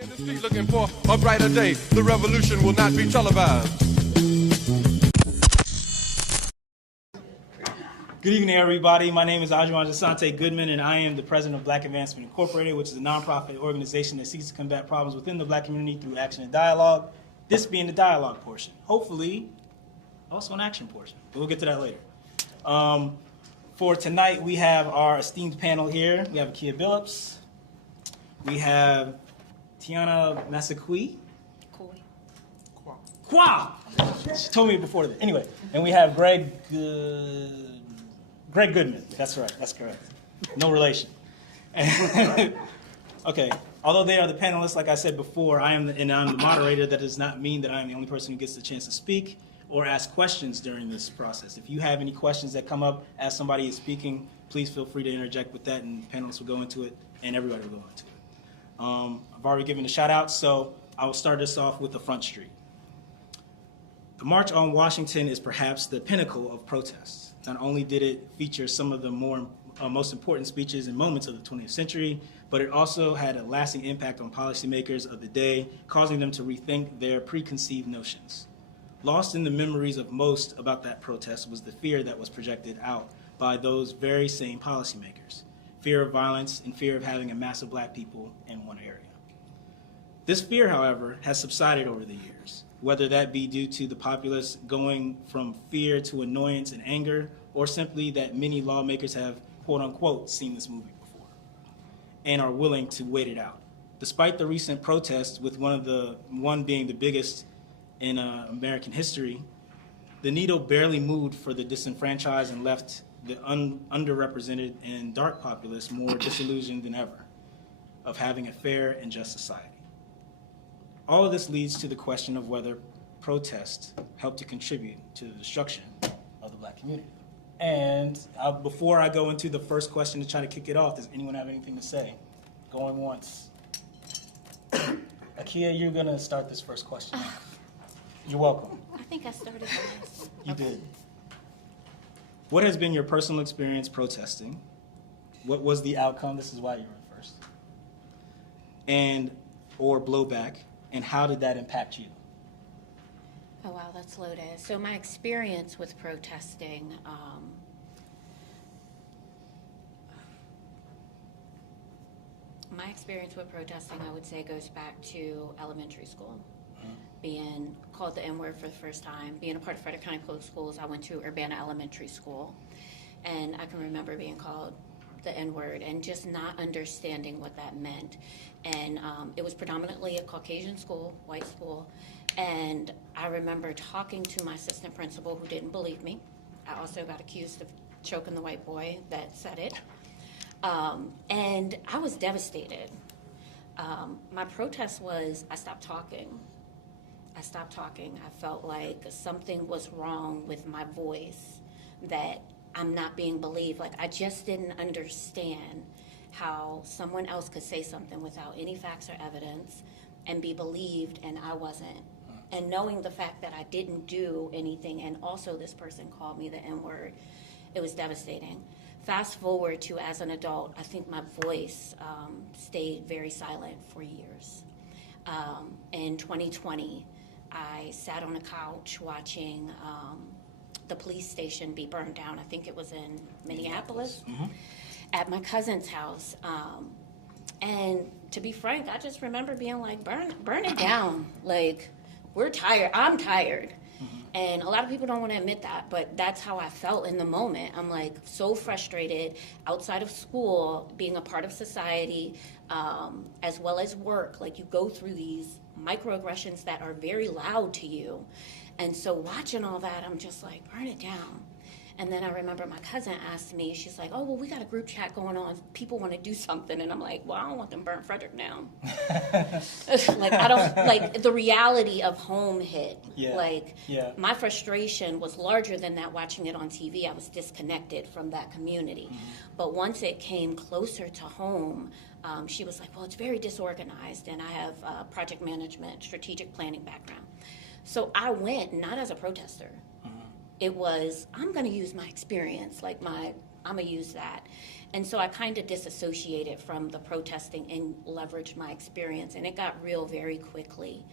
In the street looking for a brighter day. The revolution will not be televised. Good evening, everybody. My name is Adjuan Jasante Goodman, and I am the president of Black Advancement Incorporated, which is a nonprofit organization that seeks to combat problems within the Black community through action and dialogue, this being the dialogue portion. Hopefully, also an action portion, but we'll get to that later. For tonight, we have our esteemed panel here. We have Akia Billups. We have Tiana Masakui. Kwa! She told me before that. Anyway, and we have Greg Goodman. That's right. That's correct. No relation. Okay. Although they are the panelists, like I said before, I'm the moderator. That does not mean that I'm the only person who gets the chance to speak or ask questions during this process. If you have any questions that come up as somebody is speaking, please feel free to interject with that, and panelists will go into it, and everybody will go into it. I've already given a shout out, so I will start this off with the Front Street. The March on Washington is perhaps the pinnacle of protests. Not only did it feature some of the most important speeches and moments of the 20th century, but it also had a lasting impact on policymakers of the day, causing them to rethink their preconceived notions. Lost in the memories of most about that protest was the fear that was projected out by those very same policymakers. Fear of violence and fear of having a mass of Black people in one area. This fear, however, has subsided over the years, whether that be due to the populace going from fear to annoyance and anger, or simply that many lawmakers have, quote unquote, seen this movie before and are willing to wait it out. Despite the recent protests, with one being the biggest in American history, the needle barely moved for the disenfranchised and left the underrepresented and dark populace more disillusioned than ever of having a fair and just society. All of this leads to the question of whether protests help to contribute to the destruction of the Black community. And before I go into the first question to try to kick it off, does anyone have anything to say? Going once. Akia, you're gonna start this first question off. You're welcome. I think I started last. You did. What has been your personal experience protesting? What was the outcome? This is why you were first. Or blowback, and how did that impact you? Oh, wow, that's loaded. So my experience with protesting, I would say, goes back to elementary school. Being called the N-word for the first time, being a part of Frederick County Public Schools. I went to Urbana Elementary School, and I can remember being called the N-word and just not understanding what that meant. And it was predominantly a Caucasian school, white school, and I remember talking to my assistant principal who didn't believe me. I also got accused of choking the white boy that said it. And I was devastated. My protest was I stopped talking. I felt like something was wrong with my voice, that I'm not being believed. Like, I just didn't understand how someone else could say something without any facts or evidence and be believed, and I wasn't. And knowing the fact that I didn't do anything, and also this person called me the N-word, it was devastating. Fast forward to as an adult, I think my voice stayed very silent for years. In 2020, I sat on a couch watching the police station be burned down. I think it was in Minneapolis. At my cousin's house. And to be frank, I just remember being like, burn it down. Like, we're tired. I'm tired. And a lot of people don't want to admit that, but that's how I felt in the moment. I'm like so frustrated outside of school, being a part of society, as well as work. Like, you go through these microaggressions that are very loud to you. And so watching all that, I'm just like, burn it down. And then I remember my cousin asked me, she's like, oh, well, we got a group chat going on. People want to do something. And I'm like, well, I don't want them burn Frederick down. Like, I don't, like, the reality of home hit. My frustration was larger than that watching it on TV. I was disconnected from that community. But once it came closer to home, she was like, well, it's very disorganized. And I have project management, strategic planning background. So I went not as a protester. It was, I'm going to use my experience, like my I'm going to use that. And so I kind of disassociated from the protesting and leveraged my experience, and it got real very quickly.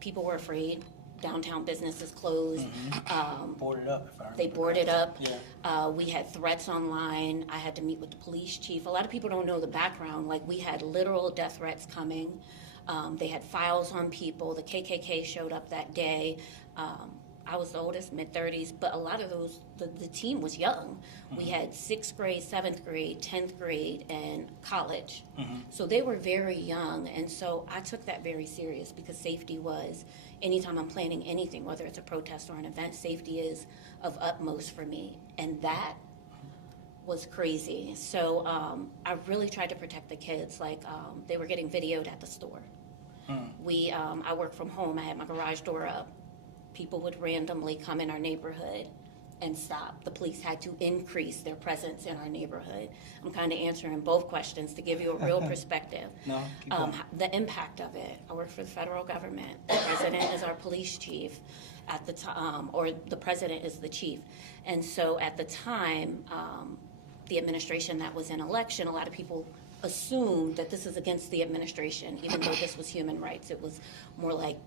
People were afraid. Downtown businesses closed. Boarded up, if I remember. They boarded up. Yeah. We had threats online. I had to meet with the police chief. A lot of people don't know the background. Like, we had literal death threats coming. They had files on people. The KKK showed up that day. I was the oldest, mid-30s, but a lot of those, the team was young. We had 6th grade, 7th grade, 10th grade, and college. So they were very young, and so I took that very serious because safety was, anytime I'm planning anything, whether it's a protest or an event, safety is of utmost for me, and that was crazy. So I really tried to protect the kids. Like, they were getting videoed at the store. I work from home. I had my garage door up. People would randomly come in our neighborhood and stop. The police had to increase their presence in our neighborhood. I'm kind of answering both questions to give you a real perspective. No, keep going. The impact of it. I work for the federal government. The president is our police chief at the time, or the president is the chief. And so at the time, the administration that was in election, a lot of people assumed that this is against the administration, even though this was human rights. It was more like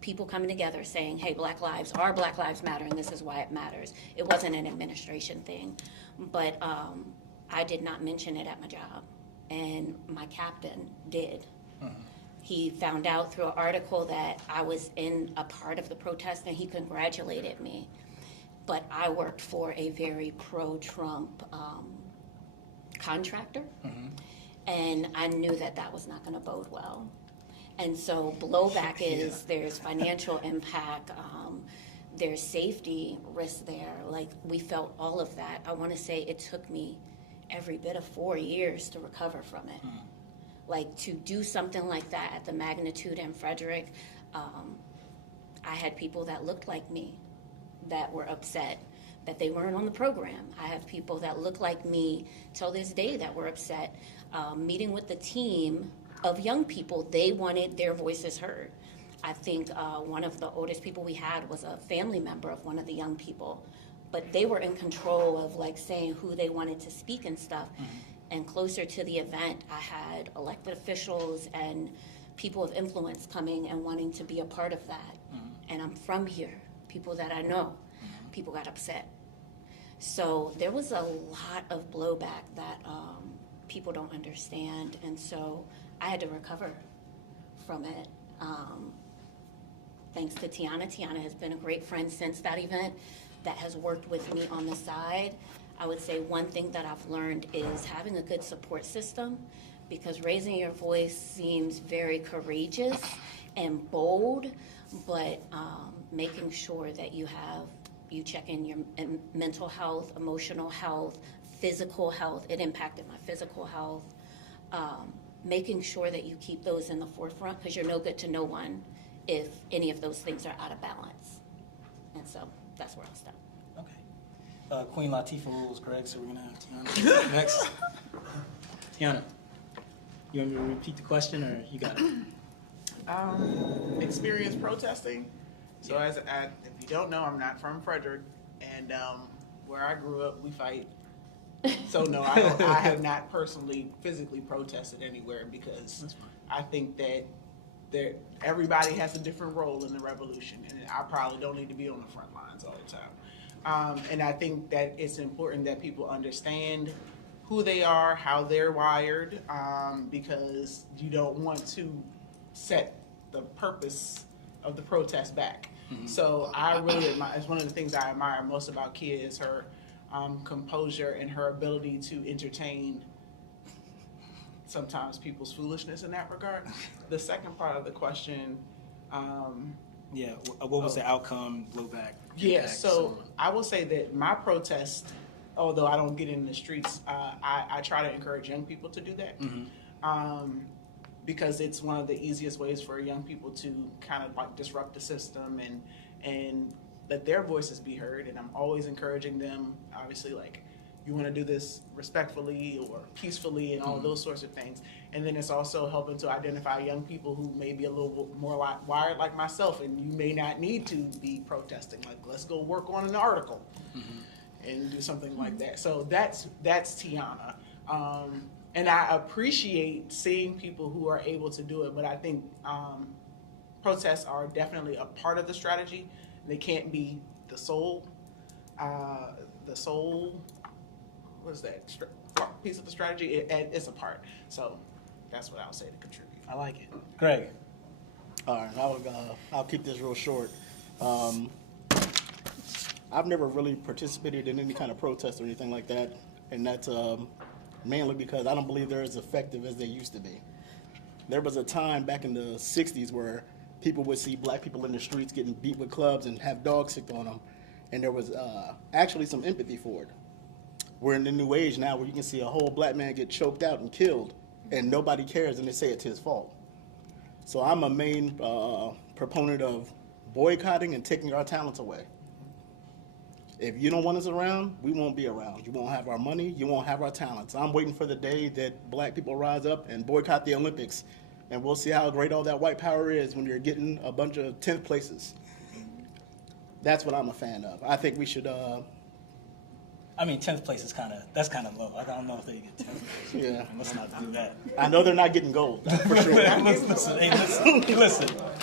people coming together saying, hey, our Black Lives matter, and this is why it matters. It wasn't an administration thing. But I did not mention it at my job, and my captain did. He found out through an article that I was in a part of the protest, and he congratulated me. But I worked for a very pro-Trump contractor, and I knew that that was not going to bode well. And so blowback is there's financial impact, there's safety risk there. Like, we felt all of that. I want to say it took me every bit of 4 years to recover from it. Like, to do something like that at the magnitude in Frederick, I had people that looked like me that were upset that they weren't on the program. I have people that look like me till this day that were upset. Meeting with the team of young people, they wanted their voices heard. I think one of the oldest people we had was a family member of one of the young people, but they were in control of, like, saying who they wanted to speak and stuff. And closer to the event, I had elected officials and people of influence coming and wanting to be a part of that. And I'm from here, people that I know. People got upset. So there was a lot of blowback that people don't understand, and so I had to recover from it. Thanks to Tiana. Tiana has been a great friend since that event that has worked with me on the side. I would say one thing that I've learned is having a good support system, because raising your voice seems very courageous and bold, but making sure that you check in your mental health, emotional health, physical health. It impacted my physical health. Making sure that you keep those in the forefront, because you're no good to no one if any of those things are out of balance. And so that's where I'll stop. Okay. Queen Latifah rules, correct? So we're going to have Tiana next. Tiana, you want me to repeat the question, or you got it? Experience protesting. So if you don't know, I'm not from Frederick, and where I grew up, we fight. So no, I have not personally, physically protested anywhere, because I think that everybody has a different role in the revolution, and I probably don't need to be on the front lines all the time. And I think that it's important that people understand who they are, how they're wired, because you don't want to set the purpose of the protest back. So I really admire, it's one of the things I admire most about Kia is her composure and her ability to entertain sometimes people's foolishness in that regard. The second part of the question, what was the outcome, blowback? Yeah, impact, so I will say that my protest, although I don't get in the streets, I try to encourage young people to do that. Because it's one of the easiest ways for young people to kind of like disrupt the system and let their voices be heard. And I'm always encouraging them, obviously, like, you want to do this respectfully or peacefully and all those sorts of things. And then it's also helping to identify young people who may be a little bit more wired like myself, and you may not need to be protesting. Like, let's go work on an article. and do something like that. So that's Tiana. And I appreciate seeing people who are able to do it, but I think protests are definitely a part of the strategy. They can't be the sole, what is that, piece of the strategy. It's a part. So that's what I'll say to contribute. I like it. Greg. All right, I'll keep this real short. I've never really participated in any kind of protest or anything like that, and that's mainly because I don't believe they're as effective as they used to be. There was a time back in the 60s where people would see black people in the streets getting beat with clubs and have dogs sicked on them, and there was actually some empathy for it. We're in the new age now where you can see a whole black man get choked out and killed, and nobody cares, and they say it's his fault. So I'm a main proponent of boycotting and taking our talents away. If you don't want us around, we won't be around. You won't have our money, you won't have our talents. I'm waiting for the day that black people rise up and boycott the Olympics, and we'll see how great all that white power is when you're getting a bunch of 10th places. That's what I'm a fan of. I think we should... 10th place is that's kind of low. I don't know if they get 10th place. Yeah. Let's not do that. I know they're not getting gold, for sure.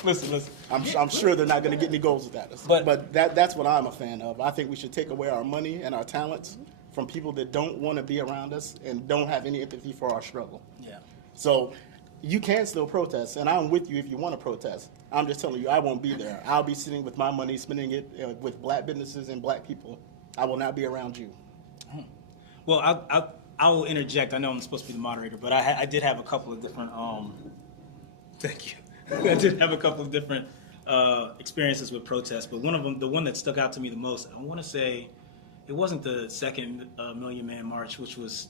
Listen. I'm sure they're not going to get any goals with that. But that's what I'm a fan of. I think we should take away our money and our talents from people that don't want to be around us and don't have any empathy for our struggle. Yeah. So you can still protest, and I'm with you if you want to protest. I'm just telling you, I won't be there. I'll be sitting with my money, spending it with black businesses and black people. I will not be around you. Well, I will interject. I know I'm supposed to be the moderator, but I did have a couple of different. Thank you. I did have a couple of different experiences with protests, but one of them, the one that stuck out to me the most, I want to say, it wasn't the second Million Man March, which was.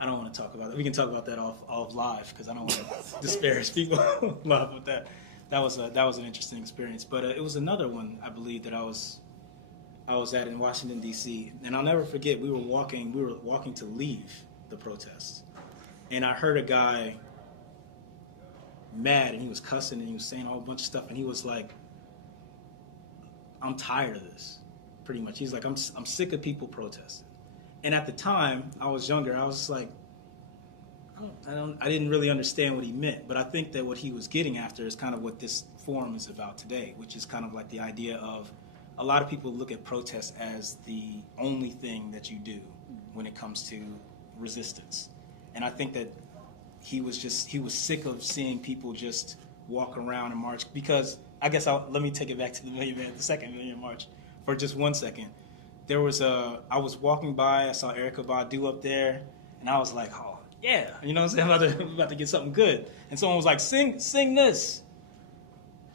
I don't want to talk about it. We can talk about that off live because I don't want to disparage people live with that. That was an interesting experience, but it was another one I believe that I was at in Washington, D.C., and I'll never forget, we were walking to leave the protest, and I heard a guy mad, and he was cussing, and he was saying a whole bunch of stuff, and he was like, I'm tired of this, pretty much. He's like, I'm sick of people protesting. And at the time, I was younger, I was just like, I didn't really understand what he meant, but I think that what he was getting after is kind of what this forum is about today, which is kind of like the idea of a lot of people look at protests as the only thing that you do when it comes to resistance. And I think that he was sick of seeing people just walk around and march, because I guess let me take it back to the second Million March for just 1 second. I was walking by, I saw Erykah Badu up there, and I was like, oh, yeah, you know what I'm saying? I'm about to get something good. And someone was like, sing this.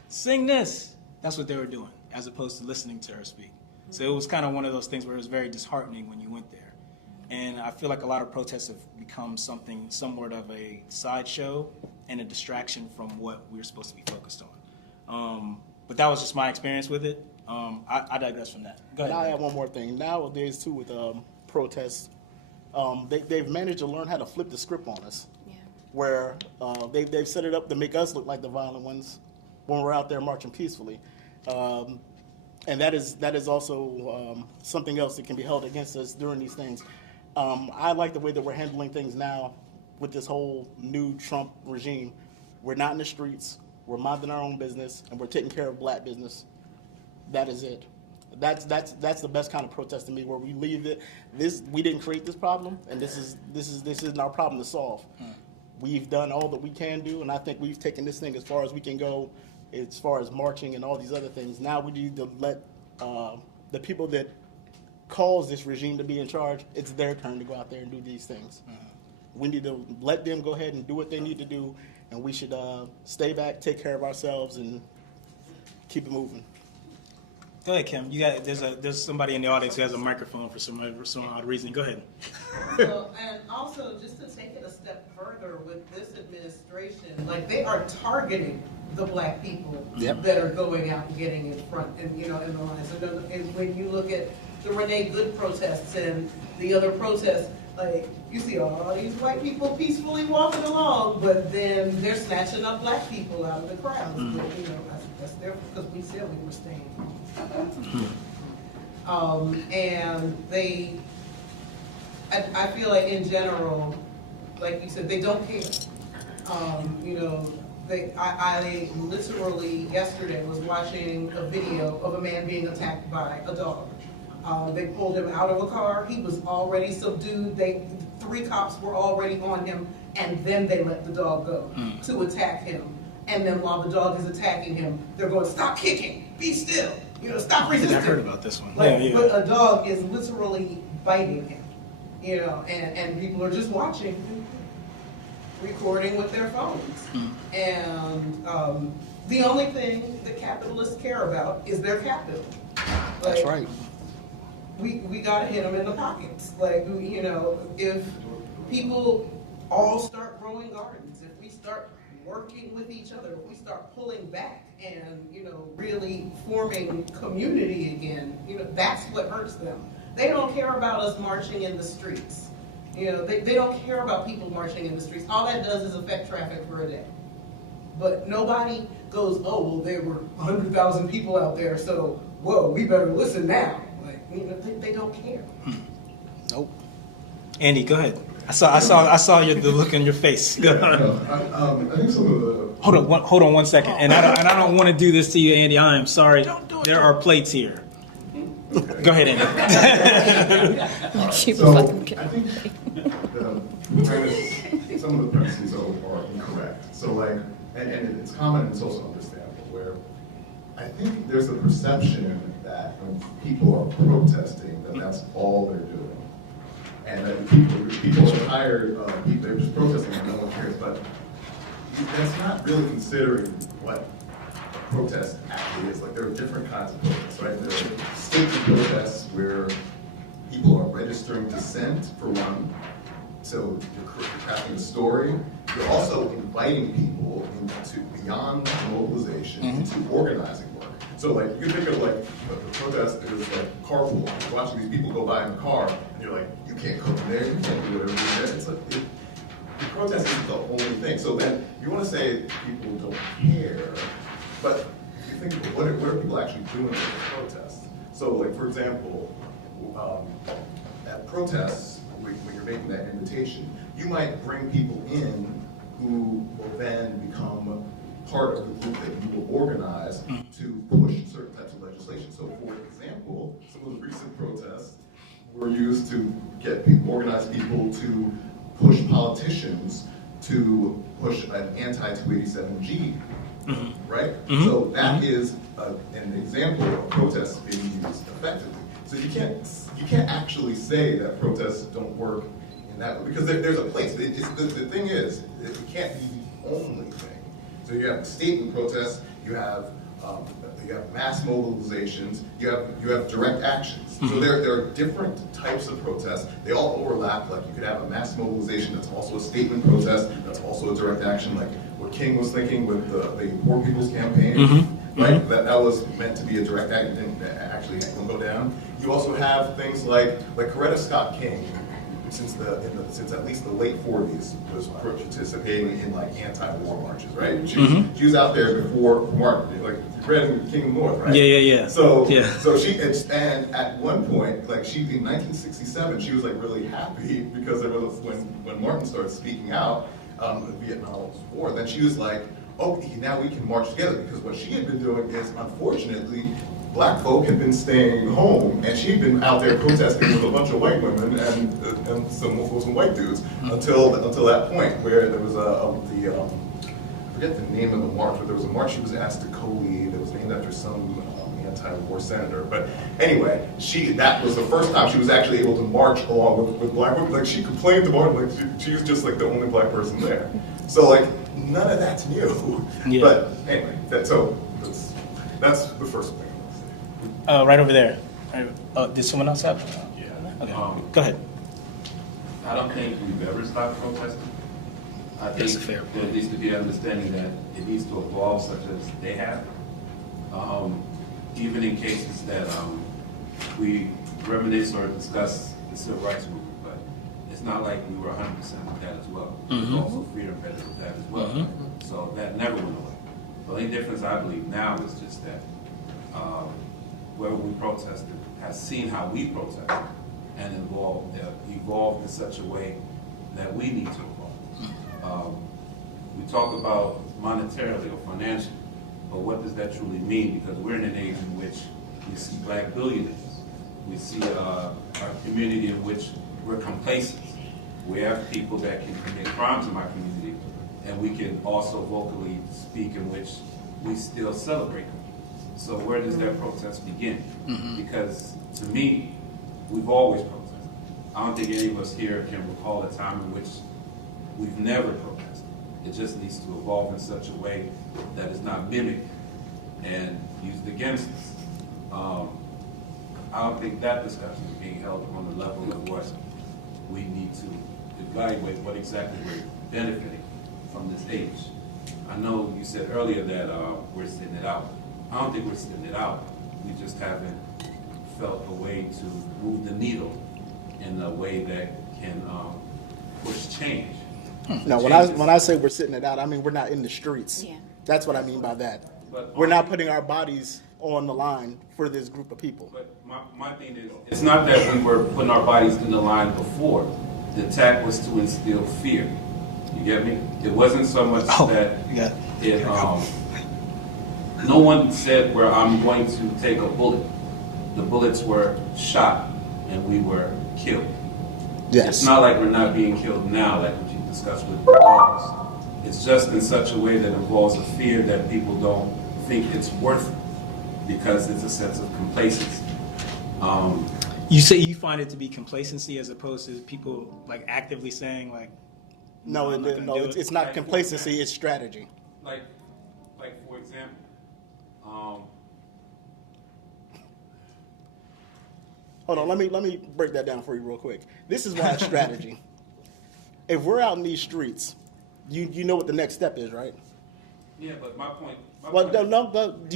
Sing this. That's what they were doing, as opposed to listening to her speak. So it was kind of one of those things where it was very disheartening when you went there. And I feel like a lot of protests have become somewhat of a sideshow and a distraction from what we're supposed to be focused on. But that was just my experience with it. I digress from that. Go ahead. And I have one more thing. Nowadays, too, with protests, they've managed to learn how to flip the script on us. Yeah. Where they've set it up to make us look like the violent ones when we're out there marching peacefully. And that is also something else that can be held against us during these things. I like the way that we're handling things now with this whole new Trump regime. We're not in the streets, we're minding our own business, and we're taking care of black business. That is it. That's the best kind of protest to me, where we leave it. We didn't create this problem, and this isn't our problem to solve. We've done all that we can do, and I think we've taken this thing as far as we can go, as far as marching and all these other things. Now we need to let the people that cause this regime to be in charge, it's their turn to go out there and do these things. We need to let them go ahead and do what they need to do, and we should stay back, take care of ourselves, and keep it moving. Go ahead, Kim. There's somebody in the audience who has a microphone for some odd reason. Go ahead. So, and also, just to take it a step further with this administration, like, they are targeting the black people that are going out and getting in front and, in the lines. And when you look at the Renee Good protests and the other protests, like, you see all these white people peacefully walking along, but then they're snatching up black people out of the crowds. But, that's there because we said we were staying home. And I feel like in general, like you said, they don't care. You know, I literally yesterday was watching a video of a man being attacked by a dog. They pulled him out of a car. He was already subdued. 3 cops were already on him, and then they let the dog go to attack him. And then while the dog is attacking him, they're going, "Stop kicking, be still, you know, stop resisting." I heard about this one. Like, Yeah. but a dog is literally biting him, you know, and people are just watching, recording with their phones. And the only thing that capitalists care about is their capital. That's Like, right. we gotta hit them in the pockets. Like, you know, if people all start growing gardens, if we start working with each other, if we start pulling back and, you know, really forming community again, you know, that's what hurts them. They don't care about us marching in the streets. You know, they don't care about people marching in the streets. All that does is affect traffic for a day. But nobody goes, "Oh, well, there were 100,000 people out there, so, whoa, we better listen now." Like, you know, they don't care. Nope. Andy, go ahead. I saw the look in your face. Go ahead. I think some of the Hold on 1 second. And I don't want to do this to you, Andy. I am sorry. There are plates here. Go ahead, Andy. so I think some of the premises are incorrect. So like, and it's common and it's also understandable, where I think there's a perception that when people are protesting, that that's all they're doing. And that people are tired of people, they're just protesting and no one cares. But that's not really considering what a protest actually is. Like, there are different kinds of protests, right? There are statement protests where people are registering dissent, for one. So you're crafting a story. You're also inviting people into beyond mobilization, into organizing work. So like, you can think of like the protest is like carpool. You're watching these people go by in the car, and you're like, you can't come in there, you can't do whatever you do there. It's like, the protest is the only thing. So then you want to say people don't care, but if you think about what are people actually doing with the protest? So like, for example, at protests, when you're making that invitation, you might bring people in who will then become part of the group that you will organize to push certain types of legislation. So for example, some of the recent protests were used to get people, organize people to push politicians to push an anti-287G, right? So that is an example of protests being used effectively. So you can't actually say that protests don't work in that way, because there's a place. The thing is, it can't be the only thing. So you have statement protests, you have mass mobilizations, you have direct actions. So there are different types of protests. They all overlap. Like, you could have a mass mobilization that's also a statement protest, that's also a direct action, like what King was thinking with the Poor People's Campaign, right? That was meant to be a direct act, didn't actually go down. You also have things like Coretta Scott King, since at least the late 40s, was participating in like anti-war marches, right? She was out there before Martin, like you read in King of the North, right? Yeah. So and at one point, like in 1967, she was like really happy because there was when Martin started speaking out in the Vietnam War. Then she was like, oh, now we can march together, because what she had been doing is, unfortunately, black folk had been staying home, and she'd been out there protesting with a bunch of white women and some white dudes until that point where there was I forget the name of the march, but there was a march she was asked to co-lead that was named after some anti-war senator. But anyway, that was the first time she was actually able to march along with black women. Like, she complained to Martin, like she was just like the only black person there. So like, none of that's new. Yeah. But anyway, that's the first thing I want to say. Right over there. Did someone else have? Yeah. Okay. Go ahead. I don't think we've ever stopped protesting. I think That's a fair there needs to be an understanding that it needs to evolve such as they have. Even in cases that we reminisce or discuss the civil rights movement, but it's not like we were 100% with that as well. There's also freedom present with that as well. So that never went away. The only difference I believe now is just that where we protested has seen how we protested and evolved in such a way that we need to evolve. We talk about monetarily or financially, but what does that truly mean? Because we're in an age in which we see black billionaires. We see a community in which we're complacent. We have people that can commit crimes in my community, and we can also vocally speak in which we still celebrate them. So where does that protest begin? Because to me, we've always protested. I don't think any of us here can recall a time in which we've never protested. It just needs to evolve in such a way that is not mimicked and used against us. I don't think that discussion is being held on the level of what we need to evaluate what exactly we're benefiting from this age. I know you said earlier that we're sitting it out. I don't think we're sitting it out. We just haven't felt a way to move the needle in a way that can push change. No, when I say we're sitting it out, I mean we're not in the streets. Yeah. That's what I mean by that. But We're not putting our bodies on the line for this group of people. But my thing is, it's not that we were putting our bodies in the line before. The attack was to instill fear. You get me? It wasn't so much that it. No one said where I'm going to take a bullet. The bullets were shot, and we were killed. Yes. It's not like we're not being killed now, like what you discussed with dogs. It's just in such a way that involves a fear that people don't think it's worth it because it's a sense of complacency. You say you find it to be complacency as opposed to people like actively saying like, No, I'm not gonna do it. it's not complacency, it's strategy. Like for example, Hold on, let me break that down for you real quick. This is why it's strategy. If we're out in these streets, you know what the next step is, right? yeah, but my point. Well, do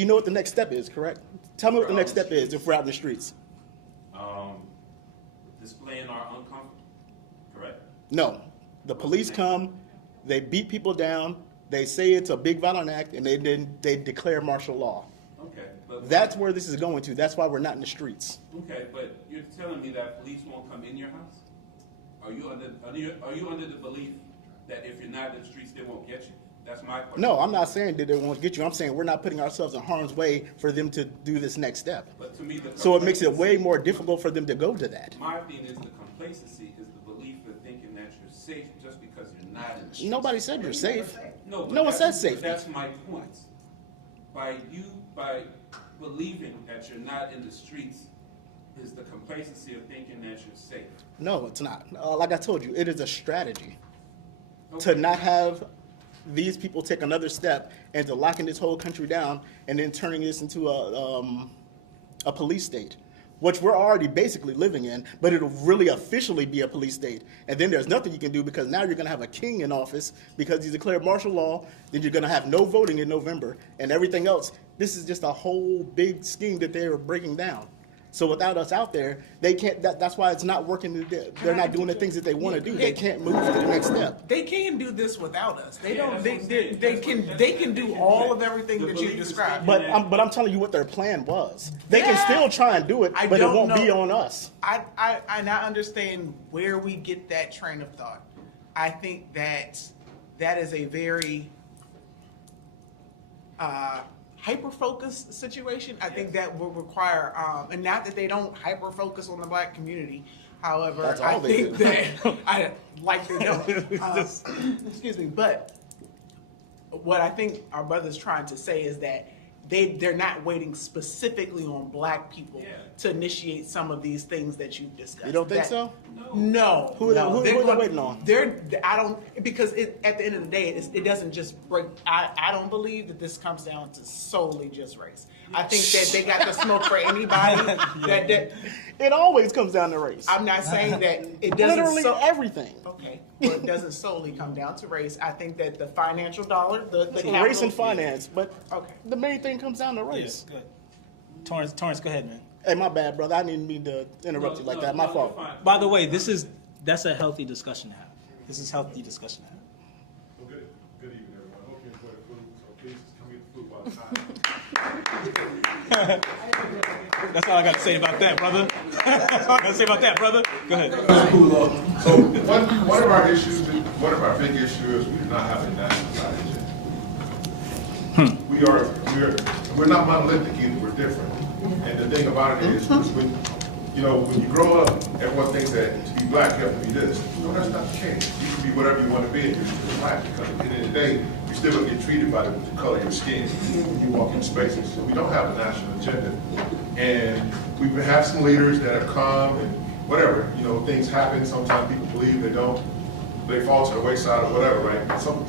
you know what the next step is, correct? Tell me what the next step is if we're out in the streets. Displaying our uncomfort, correct? No. The police come, they beat people down, they say it's a big violent act, and they declare martial law. Okay, but That's where this is going to. That's why we're not in the streets. okay, but you're telling me that police won't come in your house? Are you under the belief that if you're not in the streets, they won't get you? That's my question. No, I'm not saying that they won't get you. I'm saying we're not putting ourselves in harm's way for them to do this next step. But to me, So it makes it way more difficult for them to go to that. My thing is the complacency is the belief of thinking that you're safe just because you're not in the streets. Nobody said you're safe. No, but No one that's- says but safe. That's my point. By believing that you're not in the streets is the complacency of thinking that you're safe. No, it's not. Like I told you, it is a strategy to Okay. not have these people take another step into locking this whole country down and then turning this into a police state, which we're already basically living in, but it'll really officially be a police state. And then there's nothing you can do because now you're going to have a king in office because he's declared martial law. Then you're going to have no voting in November and everything else. This is just a whole big scheme that they're breaking down. So without us out there, they can't. That's why it's not working. They're not doing the things that they want to do. They can't move to the next step. They can do this without us. They don't. that's They, what I'm they, saying. they That's can. what- They can do all of everything The that you belief is described. thinking But I'm telling you what their plan was. They can Yeah. still try and do it, I but it don't won't be know. on us. I not understand where we get that train of thought. I think that is a very hyper-focused situation. I think that will require, and not that they don't hyper-focus on the black community. However, That's all I they think do. that I like they don't. Excuse me, but what I think our brother's trying to say is that they're not waiting specifically on black people Yeah. to initiate some of these things that you've discussed. You don't think That- so? No. Who are they- no. who They're are they gonna- waiting on? I don't, because at the end of the day, it doesn't just break. I don't believe that this comes down to solely just race. I think that they got the smoke for anybody. that It always comes down to race. I'm not saying that it doesn't. Literally everything. Okay, well, it doesn't solely come down to race. I think that the financial dollar, the Race capital- and finance, but Okay. the main thing comes down to Yeah, race. good. Torrance, go ahead, man. Hey, my bad, brother. I didn't mean to interrupt you like that. My fault. By the way, that's a healthy discussion to have. This is healthy discussion to have. Well, good evening, everyone. Hope you enjoy the food. So please just come get the food while it's hot. That's all I got to say about that, brother. That's all I got to say about that, brother. Go ahead. So one of our issues, one of our big issues, we do not have a national strategy. We're not monolithic either. We're different. And the thing about it is, when you grow up, everyone thinks that to be black you have to be this. No, that's not the case. You can be whatever you want to be, and you're still black. Because at the end of the day, you still going to get treated by the color of your skin when you walk in spaces. So we don't have a national agenda. And we have some leaders that have come and whatever, things happen. Sometimes people believe they don't. They fall to the wayside or whatever, right? Some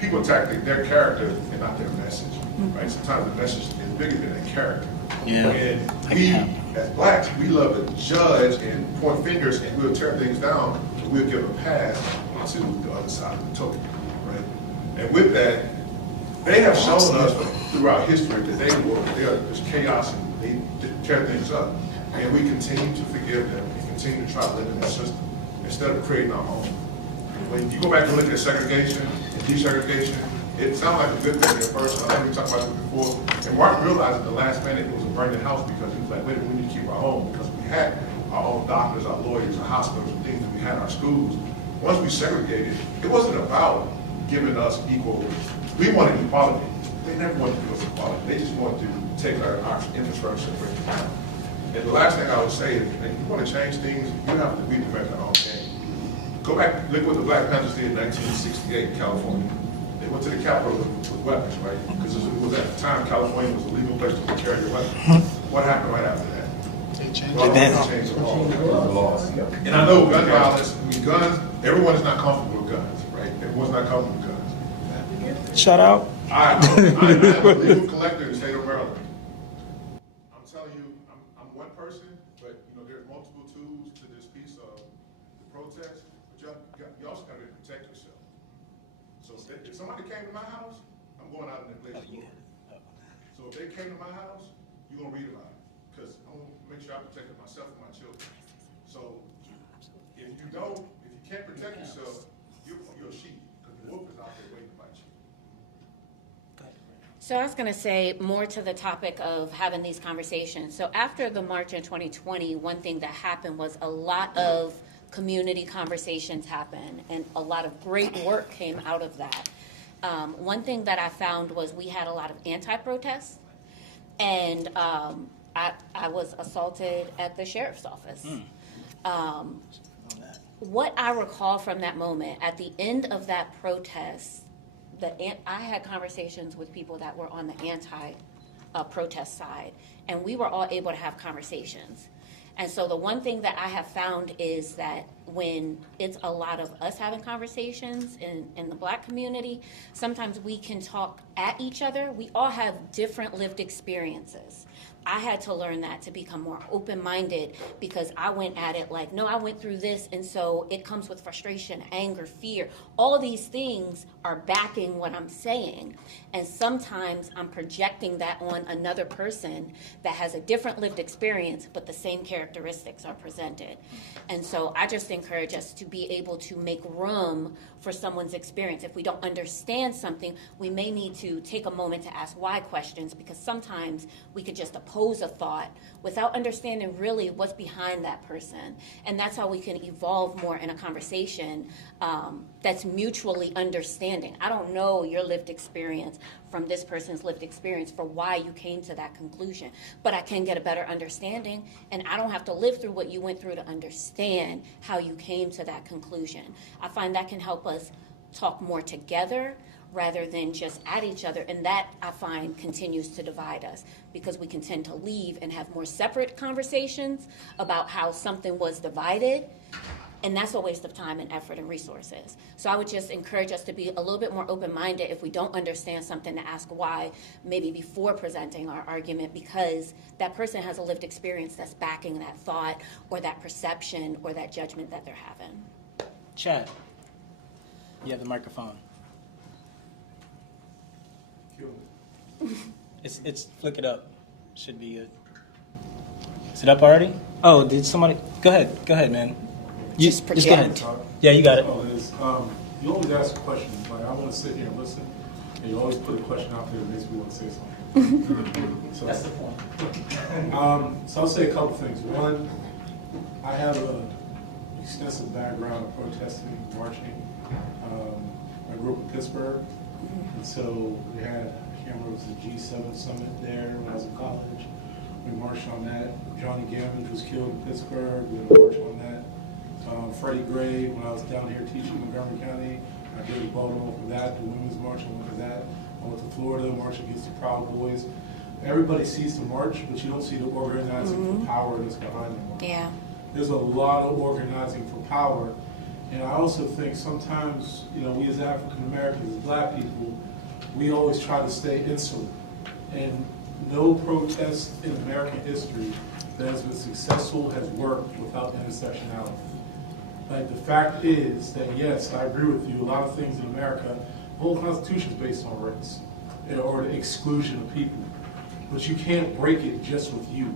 people attack their character and not their message, right? Sometimes the message is bigger than their character. Yeah. And we, as blacks, we love to judge and point fingers, and we'll tear things down, and we'll give a pass to the other side of the token, right? And with that, they have shown us throughout history that there's chaos and they tear things up. And we continue to forgive them and continue to try to live in that system instead of creating our own. When you go back and look at segregation and desegregation, it sounds like a good thing at first. I think we talked about it before. And Martin realized at the last minute it was a burning house because he was like, wait a minute, we need to keep our home because we had our own doctors, our lawyers, our hospitals, and things that we had in our schools. Once we segregated, it wasn't about giving us equal. We wanted equality. They never wanted to give us equality. They just wanted to take our infrastructure and bring it down. And the last thing I would say is, if you want to change things, you have to beat them at their own game. Go back, look what the Black Panthers did in 1968 in California. They went to the Capitol with weapons, right? Because it was at the time California was a legal place to carry your weapons. What happened right after that? They changed the laws. And I know gun violence, guns, everyone is not comfortable with guns, right? Everyone's not comfortable with guns. Shout out. I'm a legal collector in the state of Maryland. I'm telling you, I'm one person, but there's multiple tools to this piece of the protest. But you also got to protect yourself. So if somebody came to my house, I'm going out in the place. So if they came to my house, you're gonna read about it because I want to make sure I protected myself and my children. So if you can't protect yourself, you're a sheep because the wolf is out there waiting to bite you. So I was going to say more to the topic of having these conversations. So after the March in 2020, one thing that happened was a lot of community conversations happened and a lot of great work came out of that. One thing that I found was we had a lot of anti-protests, and I was assaulted at the sheriff's office. What I recall from that moment, at the end of that protest, I had conversations with people that were on the anti-protest side, and we were all able to have conversations. And so the one thing that I have found is that when it's a lot of us having conversations in the Black community, sometimes we can talk at each other. We all have different lived experiences. I had to learn that to become more open-minded because I went at it like, no, I went through this, and so it comes with frustration, anger, fear. All these things are backing what I'm saying. And sometimes I'm projecting that on another person that has a different lived experience, but the same characteristics are presented. And so I just encourage us to be able to make room for someone's experience. If we don't understand something, we may need to take a moment to ask why questions, because sometimes we could just oppose a thought without understanding really what's behind that person. And that's how we can evolve more in a conversation that's mutually understanding. I don't know your lived experience from this person's lived experience for why you came to that conclusion, but I can get a better understanding, and I don't have to live through what you went through to understand how you came to that conclusion. I find that can help us talk more together rather than just at each other, and that I find continues to divide us because we can tend to leave and have more separate conversations about how something was divided, and that's a waste of time and effort and resources. So I would just encourage us to be a little bit more open-minded if we don't understand something, to ask why maybe before presenting our argument, because that person has a lived experience that's backing that thought or that perception or that judgment that they're having. Chad, you have the microphone. It's flick it up. Should be good. Is it up already? Oh, did somebody? Go ahead, man. Just go ahead. Yeah, you got it. You always ask a question, like I want to sit here and listen, and you always put a question out there that makes me want to say something. So, That's the point. so I'll say a couple things. One, I have an extensive background of protesting, marching. I grew up in Pittsburgh, and so we had, I can't remember, it was the G7 summit there when I was in college. We marched on that. Johnny Gamage was killed in Pittsburgh. We had a march on that. Freddie Gray, when I was down here teaching in Montgomery County, I did to Baltimore for that. The Women's March, I went to that. I went to Florida, march against the Proud Boys. Everybody sees the march, but you don't see the organizing for power that's behind the march. Yeah. There's a lot of organizing for power. And I also think sometimes, you know, we as African Americans, as black people, we always try to stay insular. And no protest in American history that has been successful has worked without intersectionality. Like, the fact is that, yes, I agree with you, a lot of things in America, the whole Constitution is based on race, or the exclusion of people. But you can't break it just with you.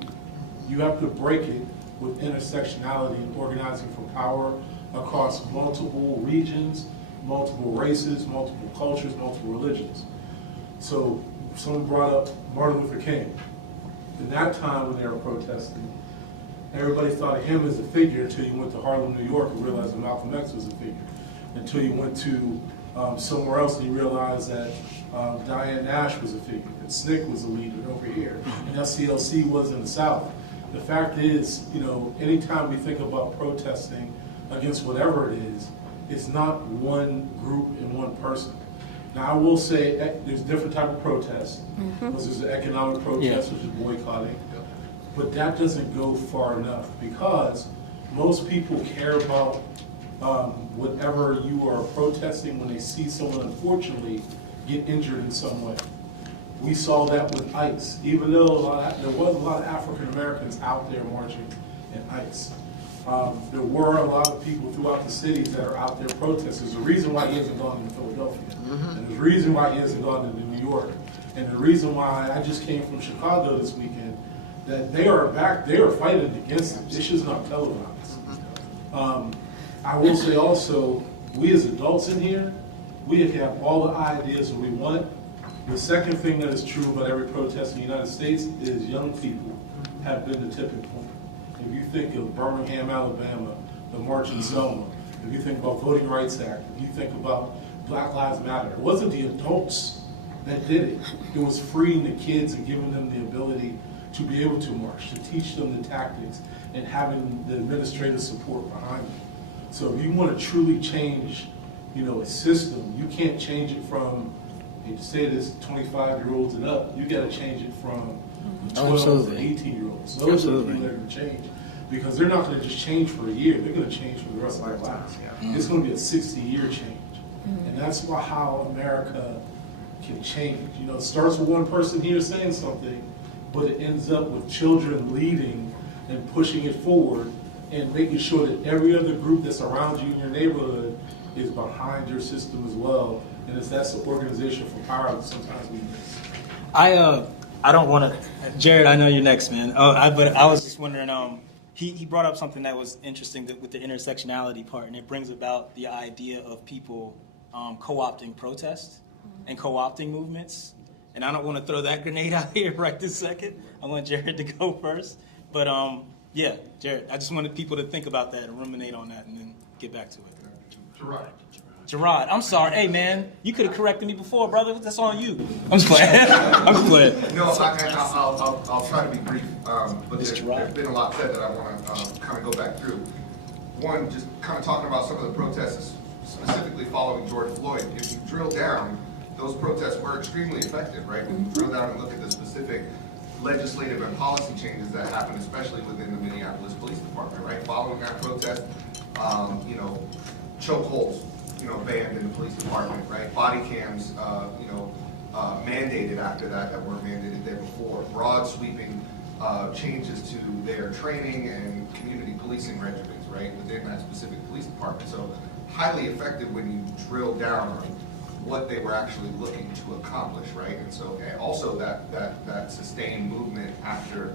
You have to break it with intersectionality and organizing for power across multiple regions, multiple races, multiple cultures, multiple religions. So someone brought up Martin Luther King. In that time when they were protesting, everybody thought of him as a figure until you went to Harlem, New York, and realized that Malcolm X was a figure. Until you went to somewhere else and you realized that Diane Nash was a figure, and SNCC was a leader over here, and SCLC was in the South. The fact is, you know, anytime we think about protesting against whatever it is, it's not one group and one person. Now, I will say there's different type of protests. Because there's an economic protest, which is boycotting. But that doesn't go far enough, because most people care about whatever you are protesting when they see someone, unfortunately, get injured in some way. We saw that with ICE. Even though there was a lot of African Americans out there marching in ICE, there were a lot of people throughout the cities that are out there protesting. There's a reason why he hasn't gone to Philadelphia. And there's a reason why he hasn't gone to New York. And the reason why I just came from Chicago this weekend, that they are back, they are fighting against it. This is not televised. I will say also, we as adults in here, we can have all the ideas that we want. The second thing that is true about every protest in the United States is young people have been the tipping point. If you think of Birmingham, Alabama, the March in Selma, if you think about Voting Rights Act, if you think about Black Lives Matter, it wasn't the adults that did it. It was freeing the kids and giving them the ability to be able to march, to teach them the tactics, and having the administrative support behind them. So if you want to truly change, you know, a system, you can't change it from, you say this, 25-year-olds and up. You got to change it from 12 to 18-year-olds. Those are the people that are going to change, because they're not going to just change for a year. They're going to change for the rest of their lives. It's going to be a 60-year change, and that's how America can change. You know, it starts with one person here saying something, but it ends up with children leading and pushing it forward and making sure that every other group that's around you in your neighborhood is behind your system as well. And that's the organization for power that sometimes we miss. I don't want to, Jared, I know you're next, man. But I was just wondering, he brought up something that was interesting with the intersectionality part, and it brings about the idea of people co-opting protests and co-opting movements. And I don't want to throw that grenade out here right this second. I want Jared to go first. But yeah, Jared, I just wanted people to think about that and ruminate on that and then get back to it. Gerard, I'm sorry. Hey, man, you could have corrected me before, brother. That's on you. I'm just playing. I'm just playing. No, I'll try to be brief, but there's been a lot said that I want to kind of go back through. One, just kind of talking about some of the protests, specifically following George Floyd. If you drill down, those protests were extremely effective, right? When you drill down and look at the specific legislative and policy changes that happened, especially within the Minneapolis Police Department, right? Following that protest, you know, chokeholds, you know, banned in the police department, right? Body cams, you know, mandated after that weren't mandated there before. Broad sweeping changes to their training and community policing regimens, right, within that specific police department. So highly effective when you drill down on what they were actually looking to accomplish, right? And so, and also that sustained movement after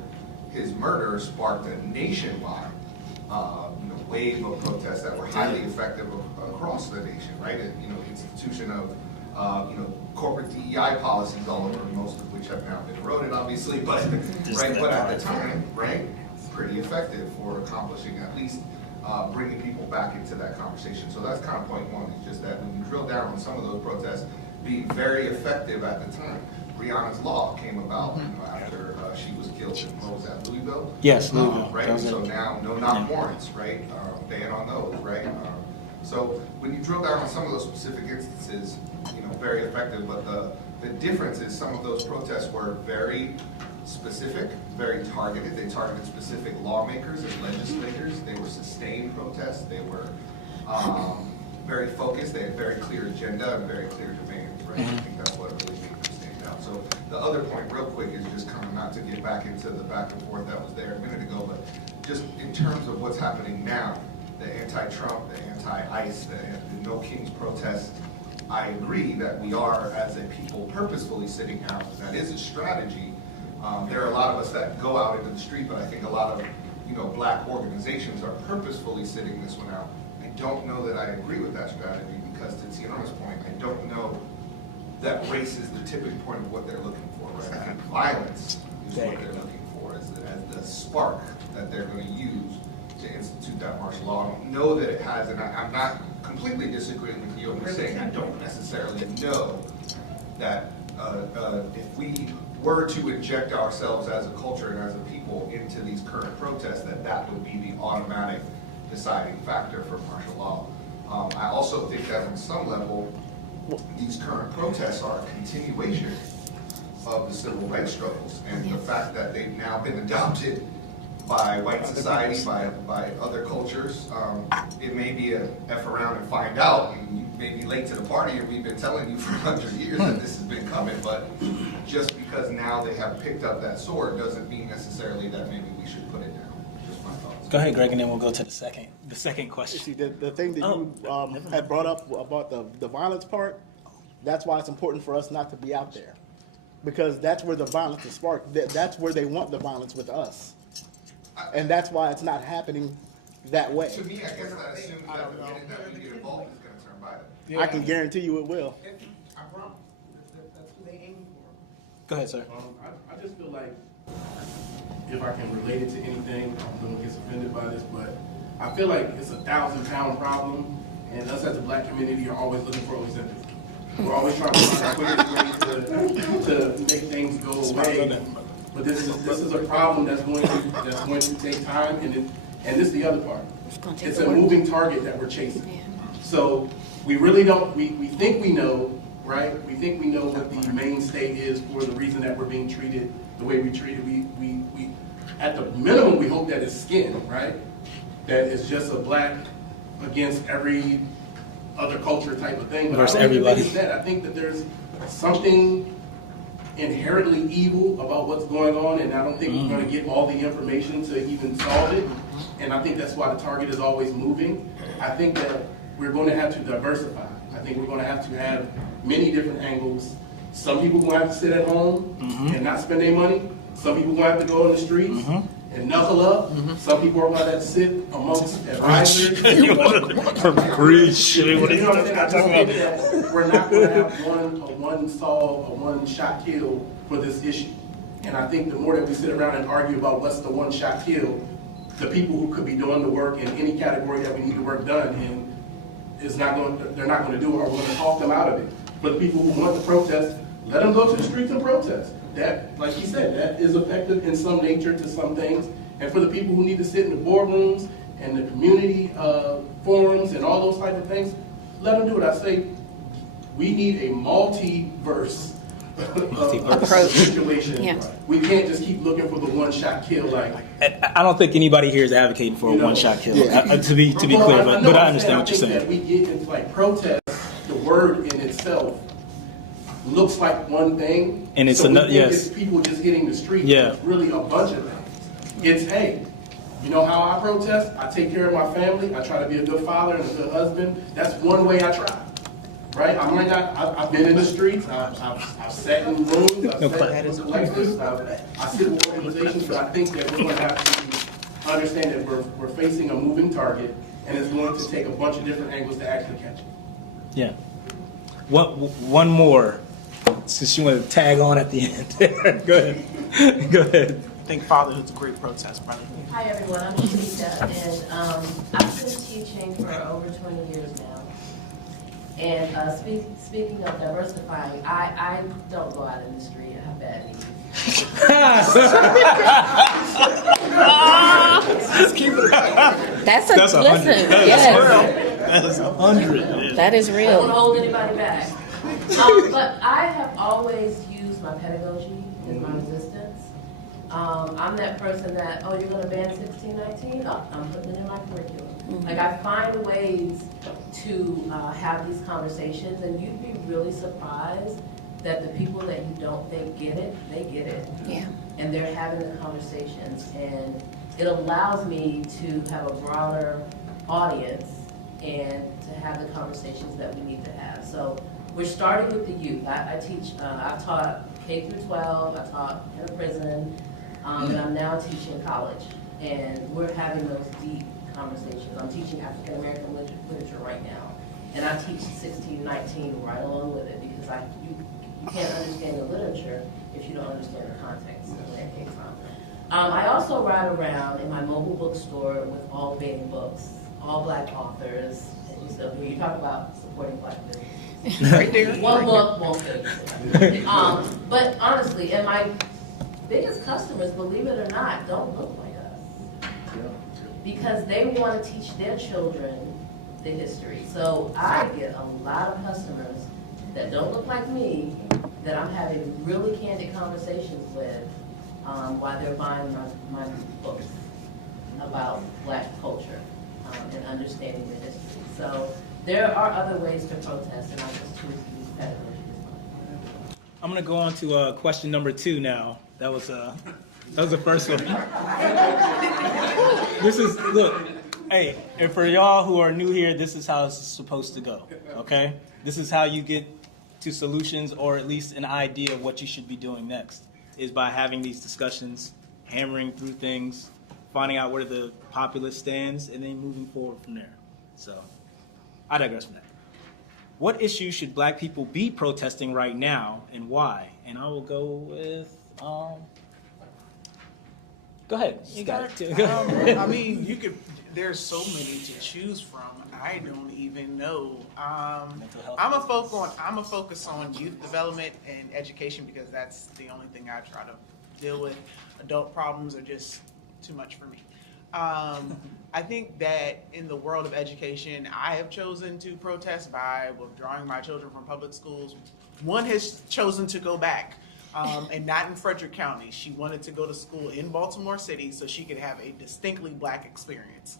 his murder sparked a nationwide you know, wave of protests that were highly effective across the nation, right? You know, institution of corporate DEI policies all over, most of which have now been eroded, obviously, but right. But at the time, right, pretty effective for accomplishing at least bringing people back into that conversation. So that's kind of point one. Is just that when you drill down on some of those protests being very effective at the time. Breonna's Law came about after she was killed in, what was that, Louisville? Yes, Louisville. Right, so now no knock warrants, right, ban on those, right? So when you drill down on some of those specific instances, very effective, but the difference is some of those protests were very specific, very targeted. They targeted specific lawmakers and legislators. They were sustained protests. They were very focused. They had very clear agenda and very clear demands, right? I think that's what really made them stand out. So the other point real quick is just kind of not to get back into the back and forth that was there a minute ago, but just in terms of what's happening now, the anti-Trump, the anti-ICE, the No Kings protests, I agree that we are, as a people, purposefully sitting out. That is a strategy. There are a lot of us that go out into the street, but I think a lot of black organizations are purposefully sitting this one out. I don't know that I agree with that strategy because, to Tiana's point, I don't know that race is the tipping point of what they're looking for. Right? I think violence is what they're looking for, as the spark that they're going to use to institute that martial law. I don't know that it has, and I'm not completely disagreeing with you. I'm just saying I don't necessarily know that if we were to inject ourselves as a culture and as a people into these current protests, that would be the automatic deciding factor for martial law. I also think that on some level, these current protests are a continuation of the civil rights struggles, and the fact that they've now been adopted by white society, by other cultures. It may be a F around and find out, and you may be late to the party, and we've been telling you for 100 years that this has been coming, but just because now they have picked up that sword doesn't mean necessarily that maybe we should put it down. Just my thoughts. Go ahead, Greg, and then we'll go to the second question. See, the thing that you had brought up about the violence part, that's why it's important for us not to be out there. Because that's where the violence is sparked. That's where they want the violence with us. And that's why it's not happening that way. To me, I guess that assumes that the minute that we get involved is going to turn violent. Yeah. I can guarantee you it will. I promise. That's what they aim for. Go ahead, sir. I just feel like, if I can relate it to anything, I don't get offended by this, but I feel like it's a 1,000-pound problem, and us as a black community are always looking for incentives. We're always trying to find quickest ways to make things go away. But this is a problem that's going to take time, and this is the other part. It's a moving target that we're chasing. So we really don't. We think we know, right? We think we know what the main state is for the reason that we're being treated the way we treated. We at the minimum we hope that it's skin, right? That it's just a black against every other culture type of thing. But versus I don't everybody. think it's that. I think that there's something inherently evil about what's going on, and I don't think we're going to get all the information to even solve it. And I think that's why the target is always moving. I think that we're going to have to diversify. I think we're going to have many different angles. Some people are going to have to sit at home and not spend their money. Some people are going to have to go in the streets and knuckle up. Some people are going to have to sit amongst advisors. Preach. You know what I'm saying? I just think that we're not going to have a one-shot kill for this issue. And I think the more that we sit around and argue about what's the one-shot kill, the people who could be doing the work in any category that we need the work done in they're not going to do it, or we're going to talk them out of it. But the people who want to protest, let them go to the streets and protest. That, like he said, that is effective in some nature to some things. And for the people who need to sit in the boardrooms and the community forums and all those type of things, let them do it. I say we need a multiverse approach situation. Yeah. We can't just keep looking for the one-shot kill. Like, I don't think anybody here is advocating for a one-shot kill. Yeah. To be clear, but I understand what you're saying. That we get into like protest, the word in itself looks like one thing, and it's another. Yes, it's people just hitting the street. Yeah, it's really a bunch of things. It's hey, you know how I protest? I take care of my family. I try to be a good father and a good husband. That's one way I try. Right? I might not. I've been in the streets. I've sat in rooms. I've sat with collectors. I sit with organizations. But I think that we're going to have to understand that we're facing a moving target, and it's going to take a bunch of different angles to actually catch it. Yeah. One more, since you want to tag on at the end. Go ahead. Go ahead. I think fatherhood's a great protest, brother. Hi, everyone. I'm Shamika, and I've been teaching for over 20 years now. And speaking of diversifying, I don't go out in the street. I have bad knees. That's a That's 100. listen. That is Yes, real. That is 100. that is I don't real. want to hold anybody back. But I have always used my pedagogy as my resistance. I'm that person that, oh, you're going to ban 1619? Oh, I'm putting it in my curriculum. Like, I find ways to have these conversations, and you'd be really surprised that the people that you don't think get it, they get it. Yeah. And they're having the conversations, and it allows me to have a broader audience and to have the conversations that we need to have. So we're starting with the youth. I teach, I've taught K through 12, I taught in a prison, and I'm now teaching college. And we're having those deep conversations. I'm teaching African American literature right now. And I teach 1619 right along with it, because you can't understand the literature if you don't understand the context of where it came from. I also ride around in my mobile bookstore with all big books, all Black authors. And you talk about supporting Black businesses. Right there. One book won't babysit. But honestly, and my biggest customers, believe it or not, don't look like us. Because they want to teach their children the history. So I get a lot of customers that don't look like me, that I'm having really candid conversations with while they're buying my books about Black culture and understanding the history. So there are other ways to protest, and I just choose to use pedagogy. I'm going to go on to question number 2 now. That was the first one. This is, look, hey, and for y'all who are new here, this is how it's supposed to go, okay? This is how you get to solutions, or at least an idea of what you should be doing next, is by having these discussions, hammering through things, finding out where the populace stands, and then moving forward from there. So, I digress from that. What issues should Black people be protesting right now, and why? And I will go with, go ahead. You got it. Go ahead. I mean, there's so many to choose from. I don't even know. I'm a focus on youth development and education, because that's the only thing I try to deal with. Adult problems are just too much for me. I think that in the world of education, I have chosen to protest by withdrawing my children from public schools. One has chosen to go back, and not in Frederick County. She wanted to go to school in Baltimore City so she could have a distinctly Black experience.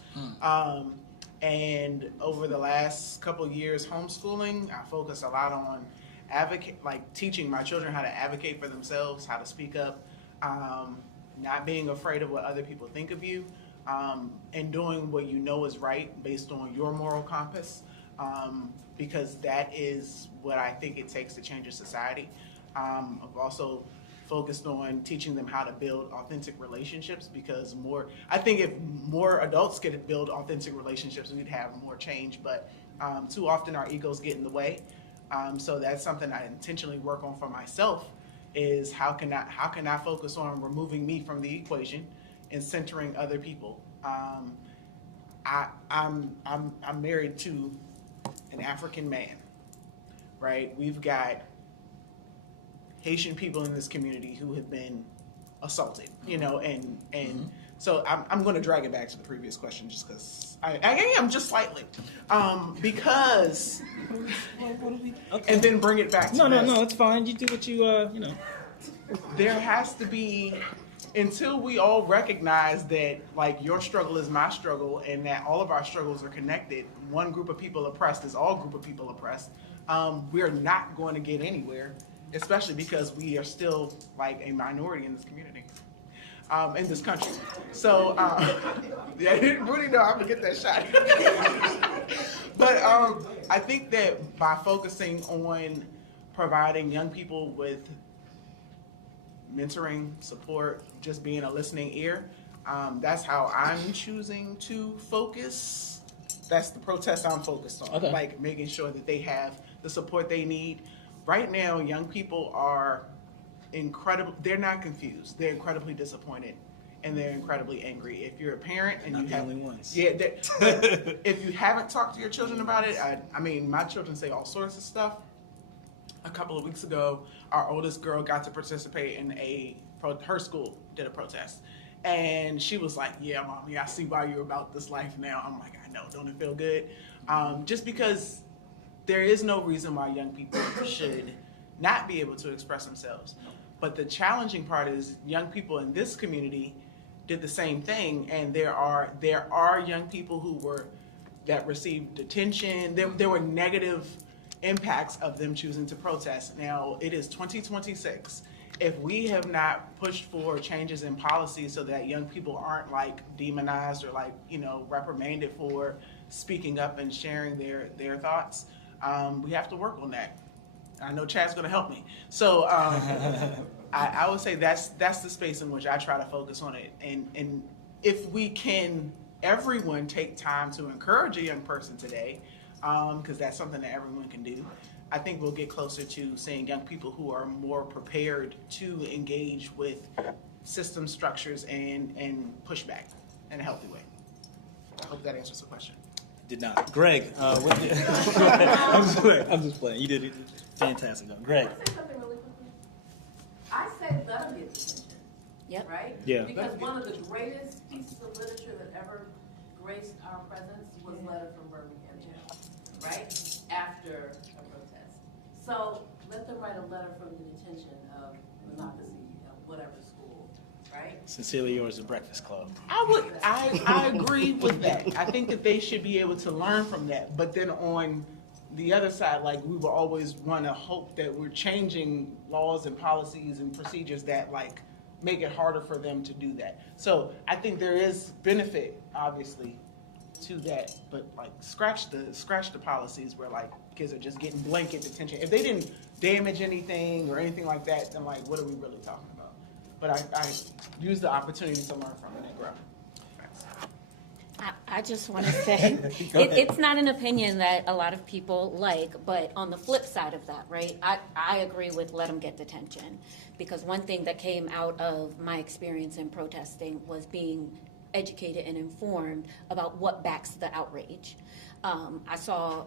And over the last couple of years homeschooling, I focused a lot on teaching my children how to advocate for themselves, how to speak up, not being afraid of what other people think of you, and doing what you know is right based on your moral compass, because that is what I think it takes to change a society. I've also focused on teaching them how to build authentic relationships, because I think if more adults could build authentic relationships, we'd have more change, but too often our egos get in the way. So that's something I intentionally work on for myself, is how can I focus on removing me from the equation and centering other people. I'm married to an African man, right? We've got Haitian people in this community who have been assaulted, and so I'm going to drag it back to the previous question, just because I am just slightly, because, and then bring it back to No, it's fine. You do what you. There has to be, until we all recognize that, like, your struggle is my struggle, and that all of our struggles are connected. One group of people oppressed is all group of people oppressed. We're not going to get anywhere, especially because we are still like a minority in this community, in this country. So, yeah, Rudy, no, I'm gonna get that shot. But I think that by focusing on providing young people with mentoring, support, just being a listening ear, that's how I'm choosing to focus. that's the protest I'm focused on. Okay. Like making sure that they have the support they need. Right now, young people are incredible. They're not confused. They're incredibly disappointed, and they're incredibly angry. If you're a parent and Not you the have, only ones. yeah, but if you haven't talked to your children about it, I mean, my children say all sorts of stuff. A couple of weeks ago, our oldest girl got to participate in her school did a protest. And she was like, yeah, Mommy, I see why you're about this life now. I'm like, I know, don't it feel good? Just because there is no reason why young people should not be able to express themselves. But the challenging part is young people in this community did the same thing, and there are young people that received detention. There were negative impacts of them choosing to protest. Now, it is 2026. If we have not pushed for changes in policy so that young people aren't like demonized or like, reprimanded for speaking up and sharing their thoughts, we have to work on that. I know Chad's gonna help me. So I would say that's the space in which I try to focus on it. And if we can, everyone take time to encourage a young person today, because that's something that everyone can do. I think we'll get closer to seeing young people who are more prepared to engage with system structures and pushback in a healthy way. I hope that answers the question. Did not. Greg, I'm just playing. You did it fantastic. Greg. Can I say something really quickly? I say let them get detention. Yep. Right? Yeah. Because one of the greatest pieces of literature that ever graced our presence was Letter from Birmingham Jail, right? After a protest. So let them write a letter from the detention of Monocacy, whatever school, right? Sincerely yours, The Breakfast Club. I agree with that. I think that they should be able to learn from that. But then on the other side, like we will always want to hope that we're changing laws and policies and procedures that like make it harder for them to do that. So I think there is benefit, obviously, to that, but like scratch the policies where like kids are just getting blanket detention. If they didn't damage anything or anything like that, then like what are we really talking about? But I use the opportunity to learn from it and grow. I just want to say, it's not an opinion that a lot of people like, but on the flip side of that, right, I agree with let them get detention. Because one thing that came out of my experience in protesting was being educated and informed about what backs the outrage. I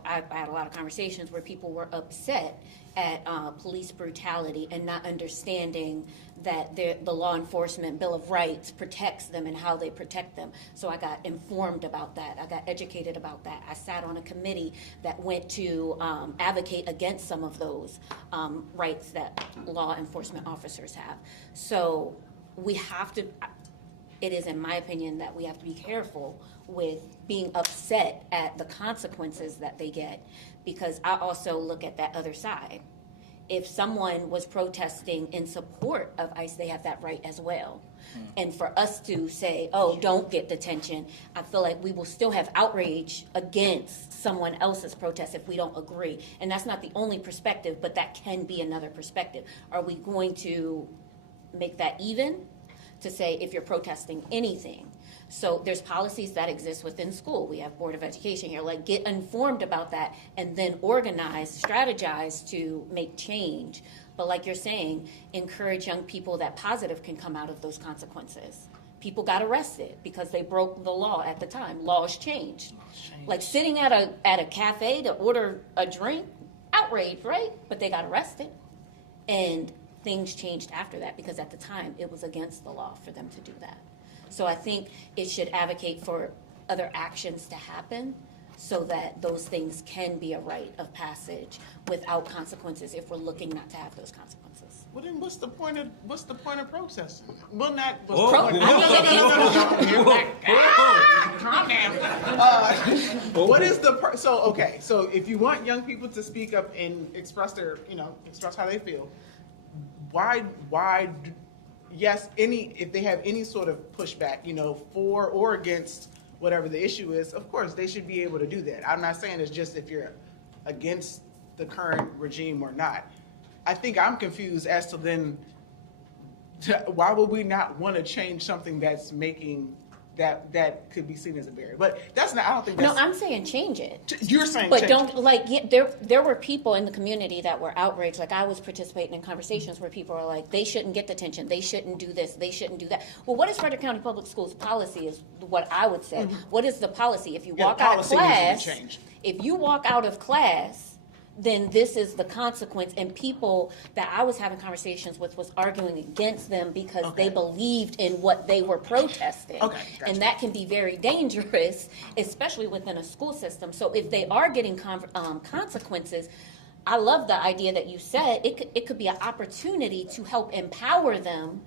had a lot of conversations where people were upset at police brutality and not understanding that the law enforcement Bill of Rights protects them and how they protect them. So I got informed about that. I got educated about that. I sat on a committee that went to advocate against some of those rights that law enforcement officers have. So we have to, it is in my opinion that we have to be careful with being upset at the consequences that they get, because I also look at that other side. If someone was protesting in support of ICE, they have that right as well. And for us to say, oh, don't get detention, I feel like we will still have outrage against someone else's protest if we don't agree. And that's not the only perspective, but that can be another perspective. Are we going to make that even? To say if you're protesting anything. So there's policies that exist within school. We have Board of Education here. Like, get informed about that and then organize, strategize to make change. But like you're saying, encourage young people that positive can come out of those consequences. People got arrested because they broke the law at the time. Laws changed. Like sitting at a cafe to order a drink, outrage, right? But they got arrested. And things changed after that because at the time it was against the law for them to do that. So I think it should advocate for other actions to happen so that those things can be a rite of passage without consequences if we're looking not to have those consequences. Well, then what's the point of protesting? Well, not. Calm down. What is the so if you want young people to speak up and express express how they feel, why? Yes, if they have any sort of pushback, for or against whatever the issue is, of course they should be able to do that. I'm not saying it's just if you're against the current regime or not. I think I'm confused as to then why would we not want to change something that's making that could be seen as a barrier. But that's not. I don't think that's. No, I'm saying change it. You're saying, But change don't it. like there were people in the community that were outraged. Like I was participating in conversations where people are like, they shouldn't get detention, they shouldn't do this, they shouldn't do that. Well, what is Frederick County Public Schools policy is what I would say. What is the policy? If you walk out of policy needs to be class, changed. if you walk out of class, then this is the consequence. And people that I was having conversations with was arguing against them because they believed in what they were protesting. Okay, gotcha. And that can be very dangerous, especially within a school system. So if they are getting consequences, I love the idea that you said. It could be an opportunity to help empower them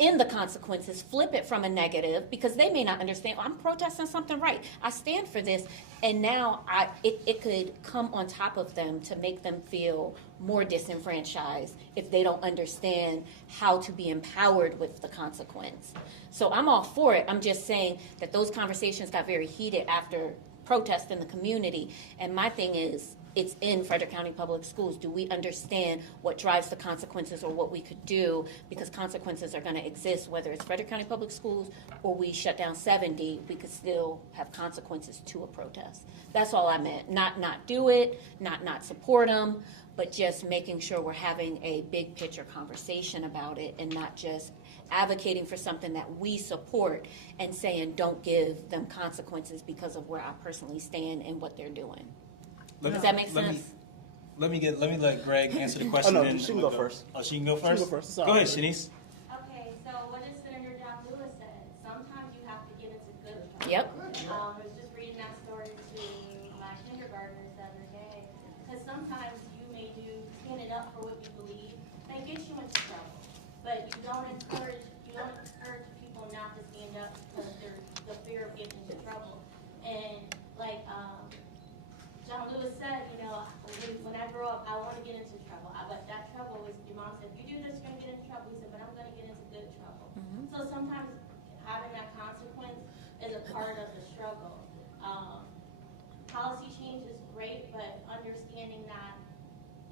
in the consequences, flip it from a negative, because they may not understand, I'm protesting something right, I stand for this, and now it could come on top of them to make them feel more disenfranchised if they don't understand how to be empowered with the consequence. So I'm all for it. I'm just saying that those conversations got very heated after protest in the community, and my thing is, it's in Frederick County Public Schools. Do we understand what drives the consequences or what we could do? Because consequences are going to exist, whether it's Frederick County Public Schools or we shut down 70, we could still have consequences to a protest. That's all I meant. Not do it, not support them, but just making sure we're having a big picture conversation about it and not just advocating for something that we support and saying don't give them consequences because of where I personally stand and what they're doing. Does that make sense? Let me let Greg answer the question. Oh, no, then she can we'll go first. Oh, she can go She can first? go first. It's all Go ahead, right. Shanice. Okay, so what did Senator John Lewis said? Sometimes you have to get into good trouble. Yep. I was just reading that story to my kindergartners the other day, because sometimes you may do standing up for what you believe may get you into trouble, but you don't encourage people not to stand up because there's the fear of getting into trouble. And like John Lewis said, you know, when I grow up, I want to get into trouble. But that trouble was, your mom said, if you do this, you're going to get into trouble. He said, but I'm going to get into good trouble. So sometimes having that consequence is a part of the struggle. Policy change is great, but understanding that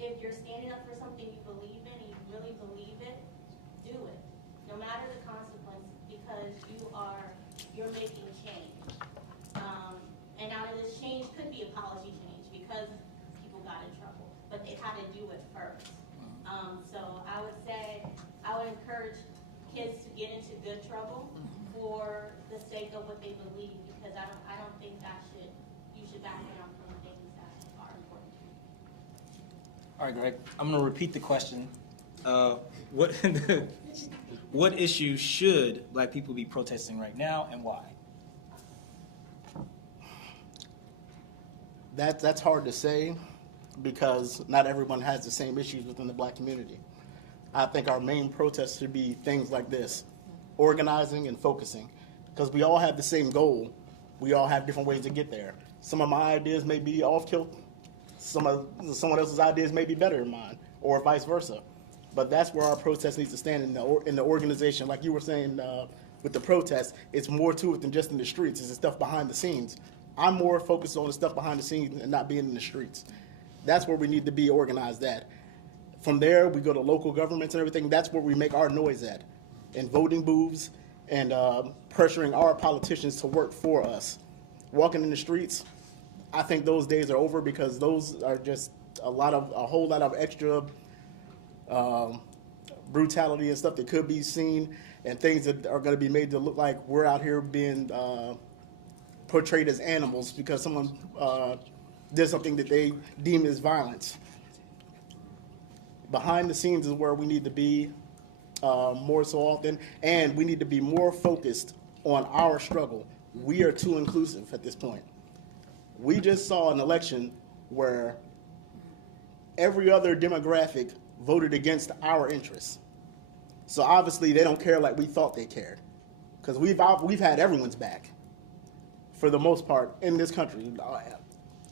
if you're standing up for something you believe in and you really believe it, do it. No matter the consequence, because you're making change. And out of this change could be a policy change because people got in trouble, but they had to do it first. So I would say, I would encourage kids to get into good trouble for the sake of what they believe, because I don't think you should back down from things that are important to you. All right, Greg. I'm going to repeat the question. What issues should Black people be protesting right now, and why? That's hard to say because not everyone has the same issues within the Black community. I think our main protest should be things like this, organizing and focusing, because we all have the same goal. We all have different ways to get there. Some of my ideas may be off-kilter. Someone else's ideas may be better than mine, or vice versa. But that's where our protest needs to stand in the organization. Like you were saying with the protest, it's more to it than just in the streets. It's the stuff behind the scenes. I'm more focused on the stuff behind the scenes and not being in the streets. That's where we need to be organized at. From there, we go to local governments and everything. That's where we make our noise at, in voting booths and pressuring our politicians to work for us. Walking in the streets, I think those days are over because those are just a whole lot of extra brutality and stuff that could be seen, and things that are going to be made to look like we're out here being portrayed as animals because someone did something that they deem as violence. Behind the scenes is where we need to be more so often, and we need to be more focused on our struggle. We are too inclusive at this point. We just saw an election where every other demographic voted against our interests. So obviously they don't care like we thought they cared, because we've had everyone's back for the most part in this country.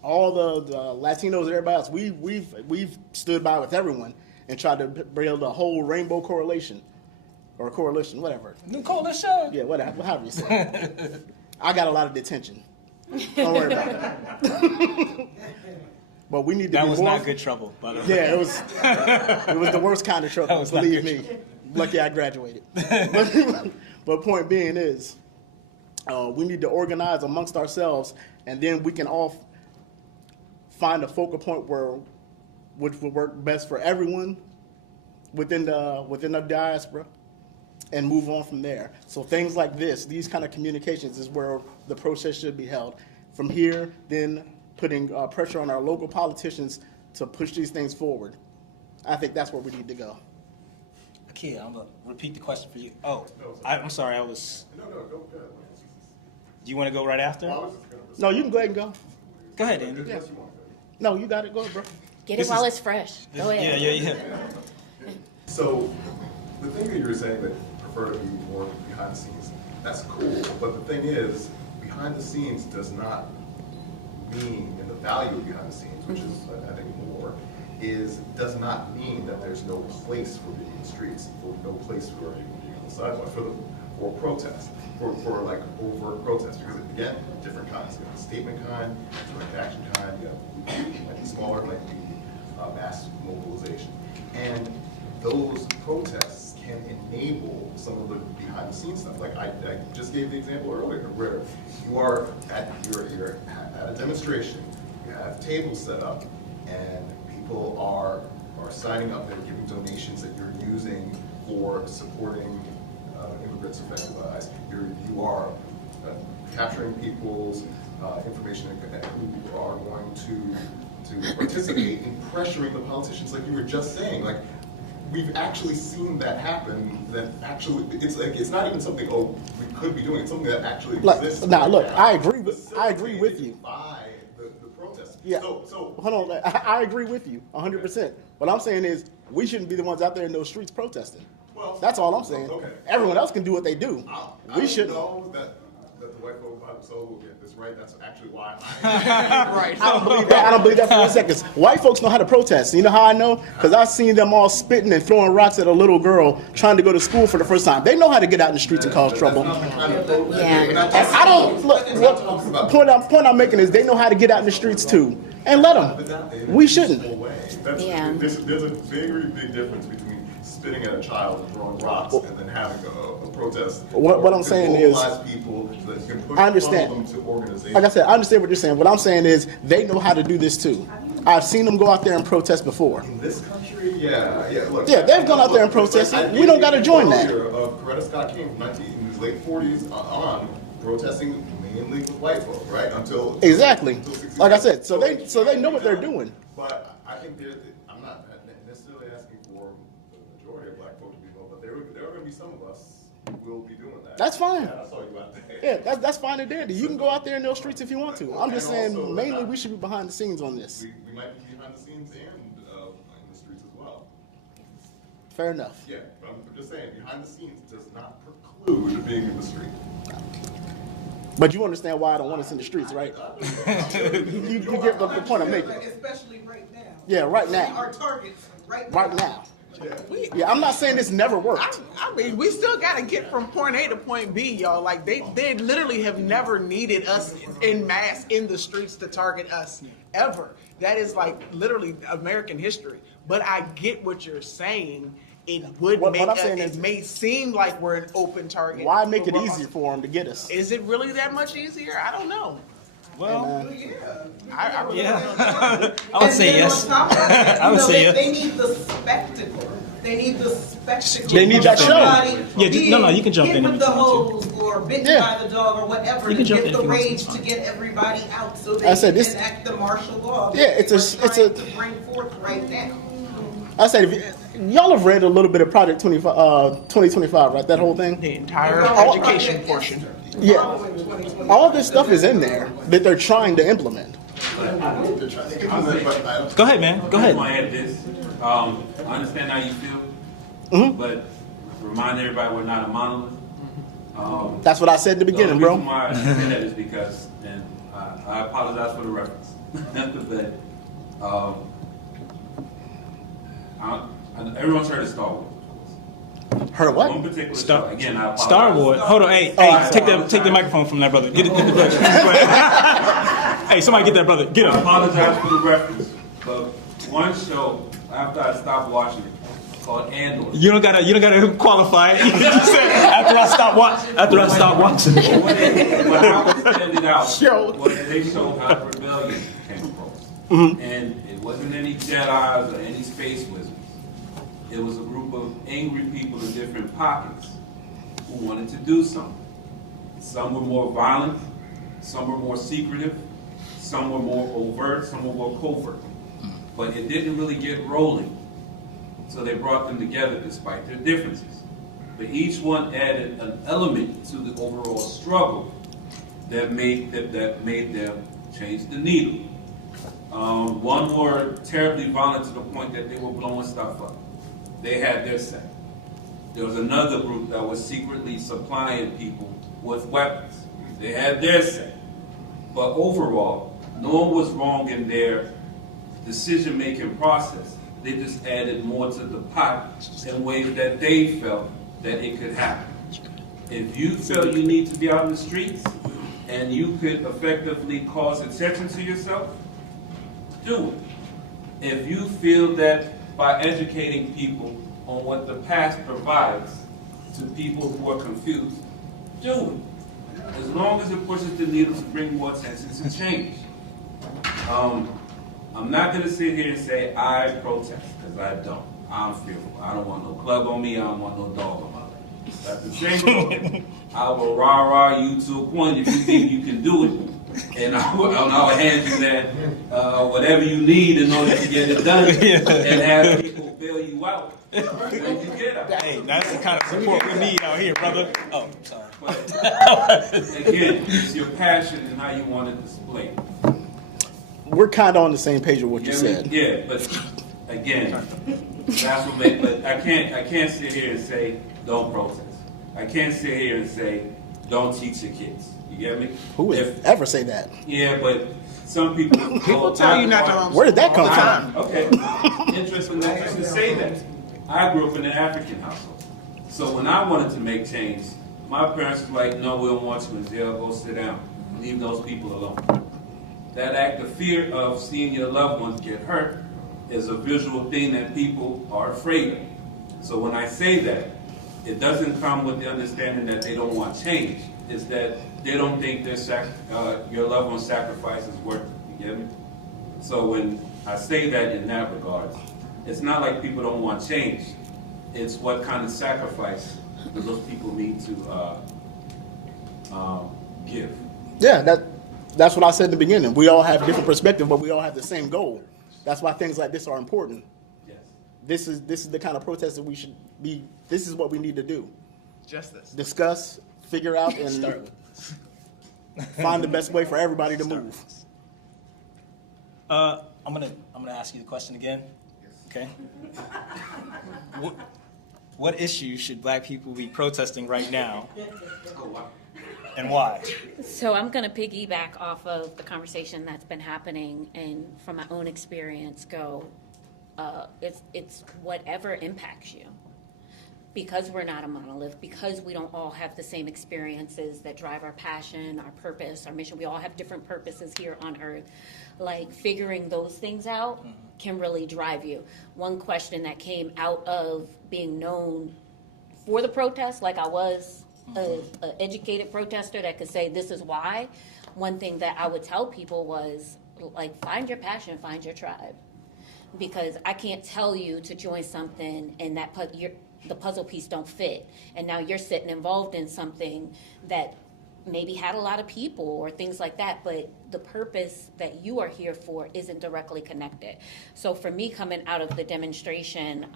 All the Latinos and everybody else, we've stood by with everyone and tried to build a whole rainbow coalition, or coalition, whatever. New coalition. Yeah, whatever, however you say it. I got a lot of detention. Don't worry about it. But we need to That be was more. not good trouble, by the way. Yeah, it was the worst kind of trouble. Believe me. Lucky I graduated. But point being is, We need to organize amongst ourselves, and then we can all find a focal point which will work best for everyone within the diaspora, and move on from there. So things like this, these kind of communications, is where the process should be held. From here, then putting pressure on our local politicians to push these things forward. I think that's where we need to go. Okay, I'm gonna repeat the question for you. Oh, I'm sorry, I was. No, go ahead. Do you want to go right after? No, you can go ahead and go. Go ahead, Andy. Yeah. No, you got it. Go ahead, bro. Get it while it's fresh. Go ahead. Yeah. So, the thing that you were saying that prefer to be more behind the scenes, that's cool. But the thing is, behind the scenes does not mean, and the value of behind the scenes, which is, I think, more, does not mean that there's no place for being in the streets, or no place for being on the sidewalk, for protest, for like overt protest. Because again, different kinds. You have the statement kind, direct action kind. You have like smaller, like the mass mobilization, and those protests can enable some of the behind the scenes stuff. Like I just gave the example earlier, where you're at a demonstration, you have tables set up, and people are signing up, they're giving donations that you're using for supporting immigrants affected by ICE. You are capturing people's information who are going to participate in pressuring the politicians, like you were just saying. Like, we've actually seen that happen. That actually, it's not even something we could be doing. It's something that actually exists. Now, look, I agree with you. By the protest. Yeah. So hold on. I agree with you 100%. What I'm saying is we shouldn't be the ones out there in those streets protesting. Well, that's all I'm saying. Okay. Everyone else can do what they do. We shouldn't. know that the white folk by themselves will get this right. That's actually why Right. I don't believe that. I don't believe that for 1 second. White folks know how to protest. You know how I know? Because I've seen them all spitting and throwing rocks at a little girl trying to go to school for the first time. They know how to get out in the streets and cause trouble. And I don't look. What point I'm making is they know how to get out in the streets too, and let them. We shouldn't. Yeah. There's a very big difference between spitting at a child and throwing rocks and then having a protest. What I'm saying is, people so that you can push I understand. them to organization. Like I said, I understand what you're saying. What I'm saying is they know how to do this too. I've seen them go out there and protest before. In this country, yeah. Look, Yeah, they've gone out there and protested. We don't got to join that. Coretta Scott King in his late 40s on protesting mainly with white folk, right? Until Exactly. until 60s. Like I said, so they know what they're doing. But I think I'm not necessarily asking for the majority of black folk to be involved, but there are going to be some of us who will be doing that. That's fine. Yeah, I saw you out there. Yeah, that's fine and dandy. You can go out there in those streets if you want to. I'm just saying mainly we should be behind the scenes on this. We might be behind the scenes and in the streets as well. Fair enough. Yeah, but I'm just saying, behind the scenes does not preclude being in the street. But you understand why I don't want us in the streets, right? you get the point I'm making. Especially right now. Yeah, right now. Our targets right now. Yeah, I'm not saying this never worked. I mean, we still got to get from point A to point B, y'all. Like, they literally have never needed us in mass in the streets to target us, ever. That is, like, literally American history. But I get what you're saying. It would What make I'm saying it is, may seem like we're an open target. Why make it easier for them to get us? Is it really that much easier? I don't know. Well, I really yeah. don't know. I would say yes. I would say yes. They need the spectacle. They need the spectacle. They need that show. Yeah, you can jump hit in with if the you want hose or bitten by the dog or whatever You to can jump get in the if you want rage to. to get everybody out so they I said can this- enact the martial law. Yeah, it's to bring forth right now. I said, y'all have read a little bit of Project 2025, right? That whole thing? The entire education portion. Yeah. All this stuff is in there that they're trying to implement. Go ahead, man. Go ahead. I want to add this. I understand how you feel, but remind everybody we're not a monolith. That's what I said in the beginning, the bro. reason why I say that is because, and I apologize for the reference, but everyone's heard of Star Wars. Heard what? One particular show. Again, I apologize. Star Wars. Hold on. Hey, take the microphone from that brother. Get the brother. Hey, somebody get that brother. Get him. I apologize for the reference, but one show after I stopped watching it, called Andor. You don't gotta qualify it. You just said, after I stop watching. When I was standing out, they showed how rebellion came across. And it wasn't any Jedis or any space wizards. It was a group of angry people in different pockets who wanted to do something. Some were more violent, some were more secretive, some were more overt, some were more covert. But it didn't really get rolling. So they brought them together despite their differences. But each one added an element to the overall struggle that made them change the needle. One were terribly violent to the point that they were blowing stuff up. They had their say. There was another group that was secretly supplying people with weapons. They had their say. But overall, no one was wrong in their decision-making process. They just added more to the pot in ways that they felt that it could happen. If you feel you need to be out in the streets and you could effectively cause attention to yourself, do it. If you feel that by educating people on what the past provides to people who are confused, do it. As long as it pushes the needle to bring more attention to change. I'm not going to sit here and say I protest, because I don't. I'm fearful. I don't want no club on me. I don't want no dog on my leg. At the same time, I will rah-rah you to a point if you think you can do it. And I'll hand you that whatever you need in order to get it done and have people bail you out when you get out. Hey, that's the kind of support we need out here, brother. Oh, sorry. But, again, it's your passion and how you want to display it. We're kind of on the same page with what you said. Yeah, but again, that's what makes. But I can't sit here and say don't protest. I can't sit here and say don't teach your kids. You get me? Who would ever say that? Yeah, but some people. People tell you not to. Where did that come from? Okay, interesting that you should say that. I grew up in an African household, so when I wanted to make change, my parents were like, "No, we don't want you in jail. Go sit down. Leave those people alone." That act of fear of seeing your loved ones get hurt is a visual thing that people are afraid of. So when I say that, it doesn't come with the understanding that they don't want change. It's that they don't think your loved one's sacrifice is worth it. You get me? So when I say that in that regard, it's not like people don't want change. It's what kind of sacrifice do those people need to give. Yeah, that's what I said in the beginning. We all have different perspectives, but we all have the same goal. That's why things like this are important. Yes. This is the kind of protest that we should be. This is what we need to do. Justice. Discuss, figure out, and find the best way for everybody to move. I'm gonna ask you the question again. Okay. What issue should Black people be protesting right now, and why? So I'm going to piggyback off of the conversation that's been happening, and from my own experience, it's whatever impacts you. Because we're not a monolith, because we don't all have the same experiences that drive our passion, our purpose, our mission. We all have different purposes here on earth. Like, figuring those things out can really drive you. One question that came out of being known for the protest, like I was an educated protester that could say this is why, one thing that I would tell people was, like, find your passion, find your tribe. Because I can't tell you to join something and that the puzzle piece don't fit, and now you're sitting involved in something that maybe had a lot of people or things like that, but the purpose that you are here for isn't directly connected. So for me, coming out of the demonstration,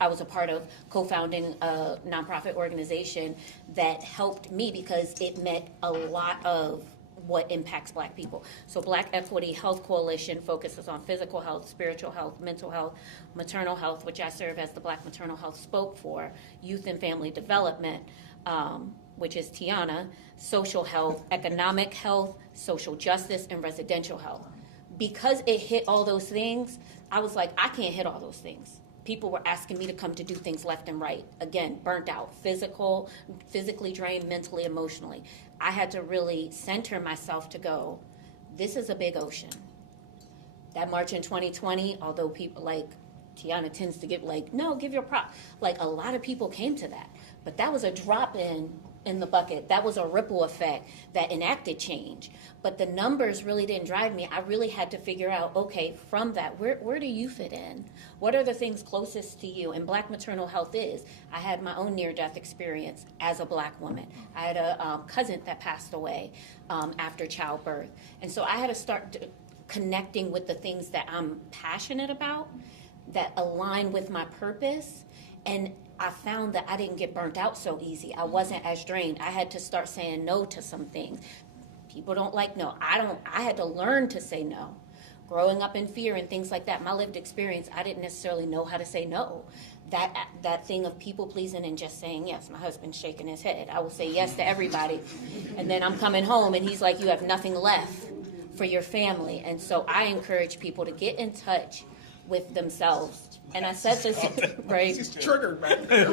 I was a part of co-founding a nonprofit organization that helped me because it met a lot of what impacts Black people. So Black Equity Health Coalition focuses on physical health, spiritual health, mental health, maternal health, which I serve as the Black Maternal Health Spoke for, youth and family development, which is Tiana, social health, economic health, social justice, and residential health. Because it hit all those things, I was like, I can't hit all those things. People were asking me to come to do things left and right. Again, burnt out, physically drained, mentally, emotionally. I had to really center myself to go, this is a big ocean. That march in 2020, although people like Tiana tends to give like, no, give your prop. Like a lot of people came to that, but that was a drop in the bucket. That was a ripple effect that enacted change. But the numbers really didn't drive me. I really had to figure out, okay, from that, where do you fit in? What are the things closest to you? And Black maternal health is. I had my own near-death experience as a Black woman. I had a cousin that passed away after childbirth. And so I had to start connecting with the things that I'm passionate about that align with my purpose. And I found that I didn't get burnt out so easy. I wasn't as drained. I had to start saying no to some things. People don't like no. I had to learn to say no. Growing up in fear and things like that, my lived experience, I didn't necessarily know how to say no. That thing of people pleasing and just saying yes. My husband's shaking his head. I will say yes to everybody. And then I'm coming home and he's like, you have nothing left for your family. And so I encourage people to get in touch with themselves. And I said this, right? She's triggered right now.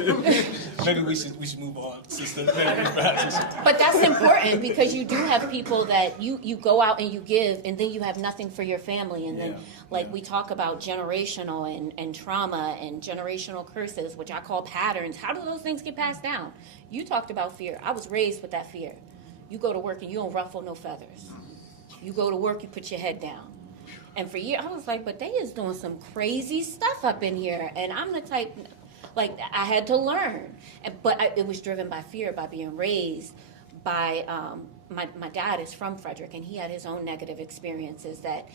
Maybe we should move on, sister. But that's important because you do have people that you go out and you give, and then you have nothing for your family. And then, we talk about generational and trauma and generational curses, which I call patterns. How do those things get passed down? You talked about fear. I was raised with that fear. You go to work and you don't ruffle no feathers. You go to work, you put your head down. And for years, I was like, but they is doing some crazy stuff up in here. And I'm the type, I had to learn. But it was driven by fear, by being raised by, my dad is from Frederick, and he had his own negative experiences that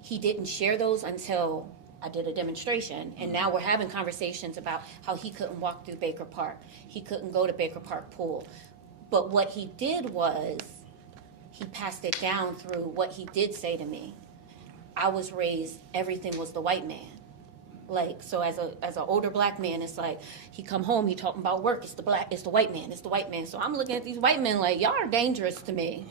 he didn't share those until I did a demonstration. And now we're having conversations about how he couldn't walk through Baker Park. He couldn't go to Baker Park Pool. But what he did was he passed it down through what he did say to me. I was raised, everything was the white man. So as an older Black man, it's like he come home, he talking about work, it's the white man. So I'm looking at these white men like, y'all are dangerous to me,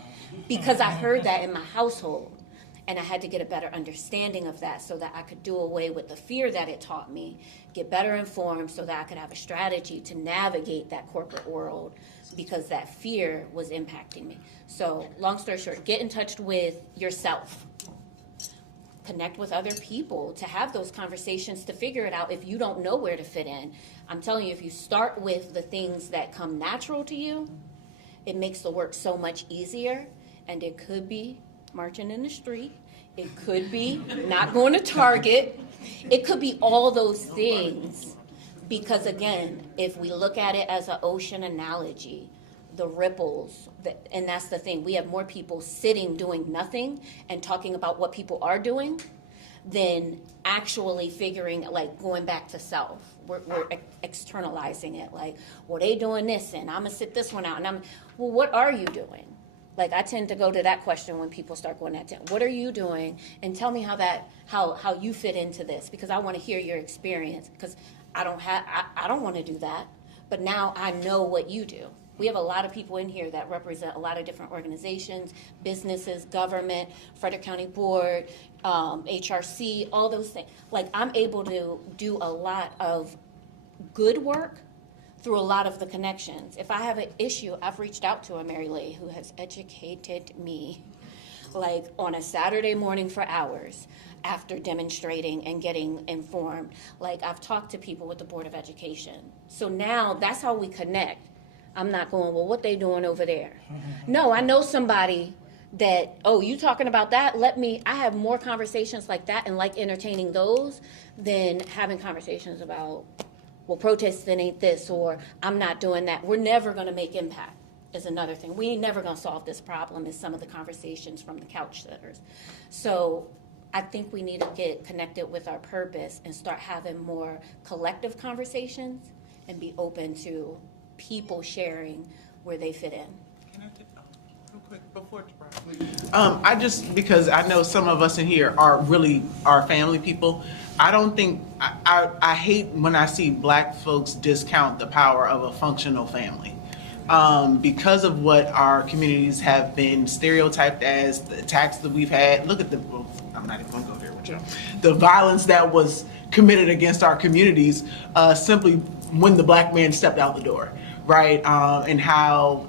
because I heard that in my household. And I had to get a better understanding of that so that I could do away with the fear that it taught me, get better informed so that I could have a strategy to navigate that corporate world, because that fear was impacting me. So long story short, get in touch with yourself. Connect with other people to have those conversations to figure it out if you don't know where to fit in. I'm telling you, if you start with the things that come natural to you, it makes the work so much easier. And it could be marching in the street. It could be not going to Target. It could be all those things. Because again, if we look at it as an ocean analogy, the ripples, and that's the thing. We have more people sitting doing nothing and talking about what people are doing than actually figuring, going back to self. We're externalizing it. Well, they doing this, and I'm going to sit this one out. And well, what are you doing? I tend to go to that question when people start going that. What are you doing? And tell me how you fit into this, because I want to hear your experience, because I don't want to do that. But now I know what you do. We have a lot of people in here that represent a lot of different organizations, businesses, government, Frederick County Board, HRC, all those things. I'm able to do a lot of good work through a lot of the connections. If I have an issue, I've reached out to a Mary Lay who has educated me, on a Saturday morning for hours after demonstrating and getting informed. I've talked to people with the Board of Education. So now that's how we connect. I'm not going, well, what they doing over there? No, I know somebody that, oh, you talking about that? I have more conversations like that and entertaining those than having conversations about, well, protesting ain't this, or I'm not doing that. We're never going to make impact is another thing. We ain't never going to solve this problem is some of the conversations from the couch sitters. So I think we need to get connected with our purpose and start having more collective conversations and be open to people sharing where they fit in. Can I take real quick before because I know some of us in here are really our family people. I don't think I hate when I see Black folks discount the power of a functional family. Because of what our communities have been stereotyped as, the attacks that we've had. Look at I'm not even going to go there with you. The violence that was committed against our communities simply when the Black man stepped out the door. Right, and how,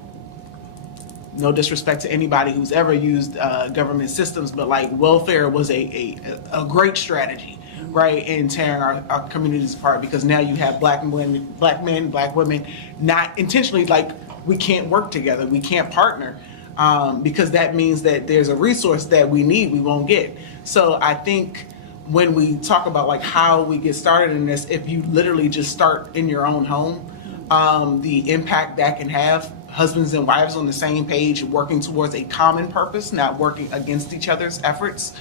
no disrespect to anybody who's ever used government systems, but welfare was a great strategy right, and tearing our communities apart, because now you have black men, black women, not intentionally, like, we can't work together, we can't partner, because that means that there's a resource that we need, we won't get. So I think when we talk about like how we get started in this, if you literally just start in your own home, the impact that can have, husbands and wives on the same page, working towards a common purpose, not working against each other's efforts,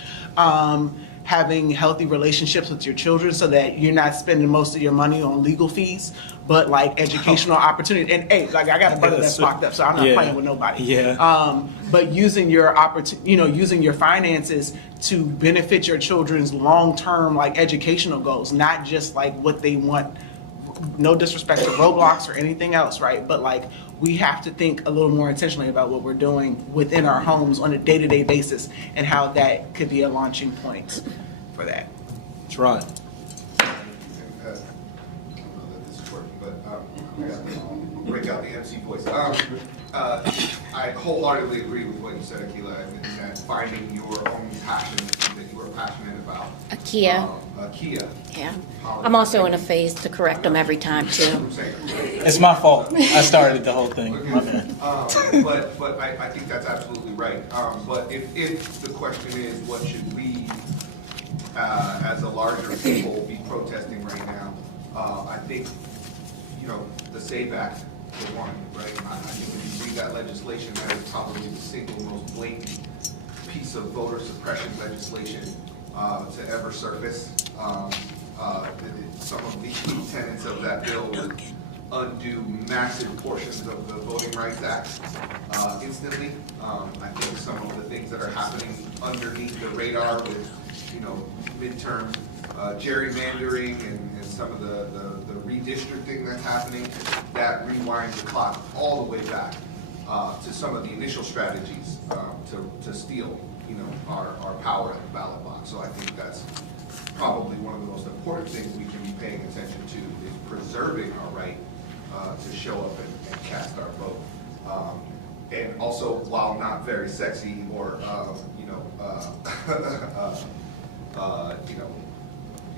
having healthy relationships with your children so that you're not spending most of your money on legal fees, but like educational opportunity. And hey, like I got a brother that's locked up, so I'm not playing with nobody. Yeah. But using your using your finances to benefit your children's long-term like educational goals, not just like what they want. No disrespect to Roblox or anything else, right? But like we have to think a little more intentionally about what we're doing within our homes on a day-to-day basis and how that could be a launching point for that. That's right. I don't know that this is working, but I'll break out the MC voice. I wholeheartedly agree with what you said, Akila, and that finding your own passion, that you are passionate about. Akia. Akia. Yeah. I'm also in a phase to correct them every time too. It's my fault. I started the whole thing. My bad. But I think that's absolutely right. But if the question is, what should we, as a larger people, be protesting right now? I think, the SAVE Act, for one, right? I think when you read that legislation, that is probably the single most blatant piece of voter suppression legislation to ever surface. Some of the key tenets of that bill would undo massive portions of the Voting Rights Act instantly. I think some of the things that are happening underneath the radar with, midterm gerrymandering and some of the redistricting that's happening, that rewinds the clock all the way back to some of the initial strategies to steal, our power at the ballot box. So I think that's probably one of the most important things we can be paying attention to, is preserving our right to show up and cast our vote. And also, while not very sexy or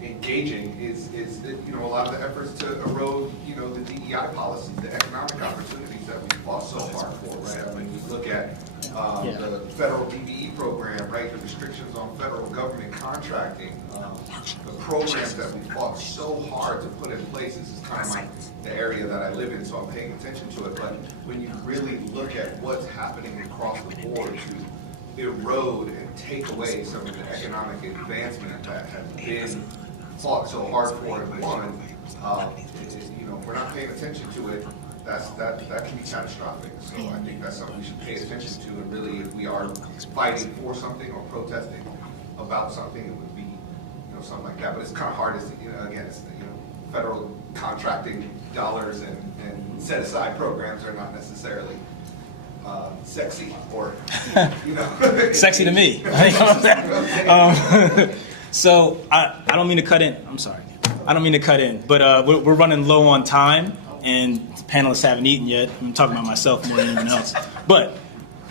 engaging, is a lot of the efforts to erode the DEI policies, the economic opportunities that we fought so hard for, right? I mean, we look at the federal DBE program, right? The restrictions on federal government contracting, the programs that we fought so hard to put in place. This is kind of like the area that I live in, so I'm paying attention to it. But when you really look at what's happening across the board to erode and take away some of the economic advancement that has been fought so hard for and won, we're not paying attention to it. That can be catastrophic. So I think that's something we should pay attention to. And really, if we are fighting for something or protesting about something, it would be something like that. But it's kind of hard. Again, it's federal contracting dollars and set aside programs are not necessarily sexy or sexy to me. So I don't mean to cut in. I'm sorry. I don't mean to cut in, but we're running low on time, and the panelists haven't eaten yet. I'm talking about myself more than anyone else. But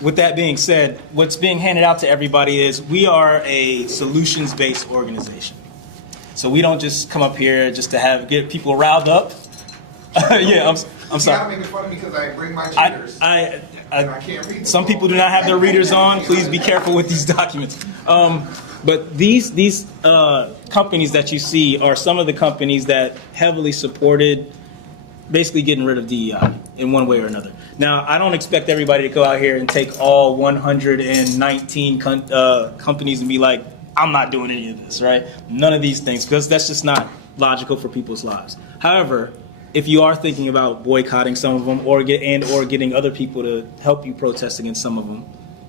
with that being said, what's being handed out to everybody is we are a solutions-based organization. So we don't just come up here just to get people riled up. Yeah, I'm sorry. You're not making fun of me because I bring my cheaters. I can't read. Some people do not have their readers on. Please be careful with these documents. But these companies that you see are some of the companies that heavily supported basically getting rid of DEI in one way or another. Now, I don't expect everybody to go out here and take all 119 companies and be like, I'm not doing any of this, right? None of these things, because that's just not logical for people's lives. However, if you are thinking about boycotting some of them or getting other people to help you protest against some of them,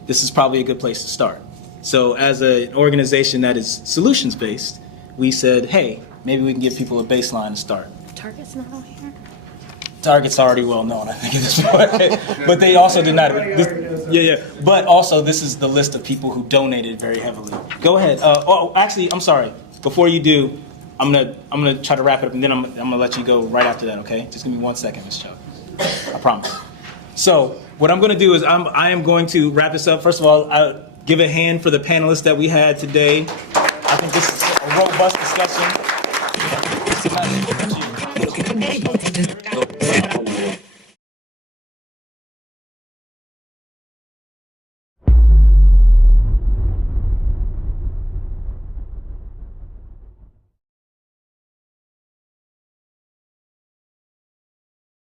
this is probably a good place to start. So as an organization that is solutions-based, we said, hey, maybe we can give people a baseline to start. Target's not on here. Target's already well known, I think, at this point. But they also did not. But also, this is the list of people who donated very heavily. Go ahead. Actually, I'm sorry. Before you do, I'm gonna try to wrap it up, and then I'm gonna let you go right after that. Okay? Just give me 1 second, Ms. Chuck. I promise. So what I'm gonna do is I am going to wrap this up. First of all, give a hand for the panelists that we had today. I think this is robust discussion.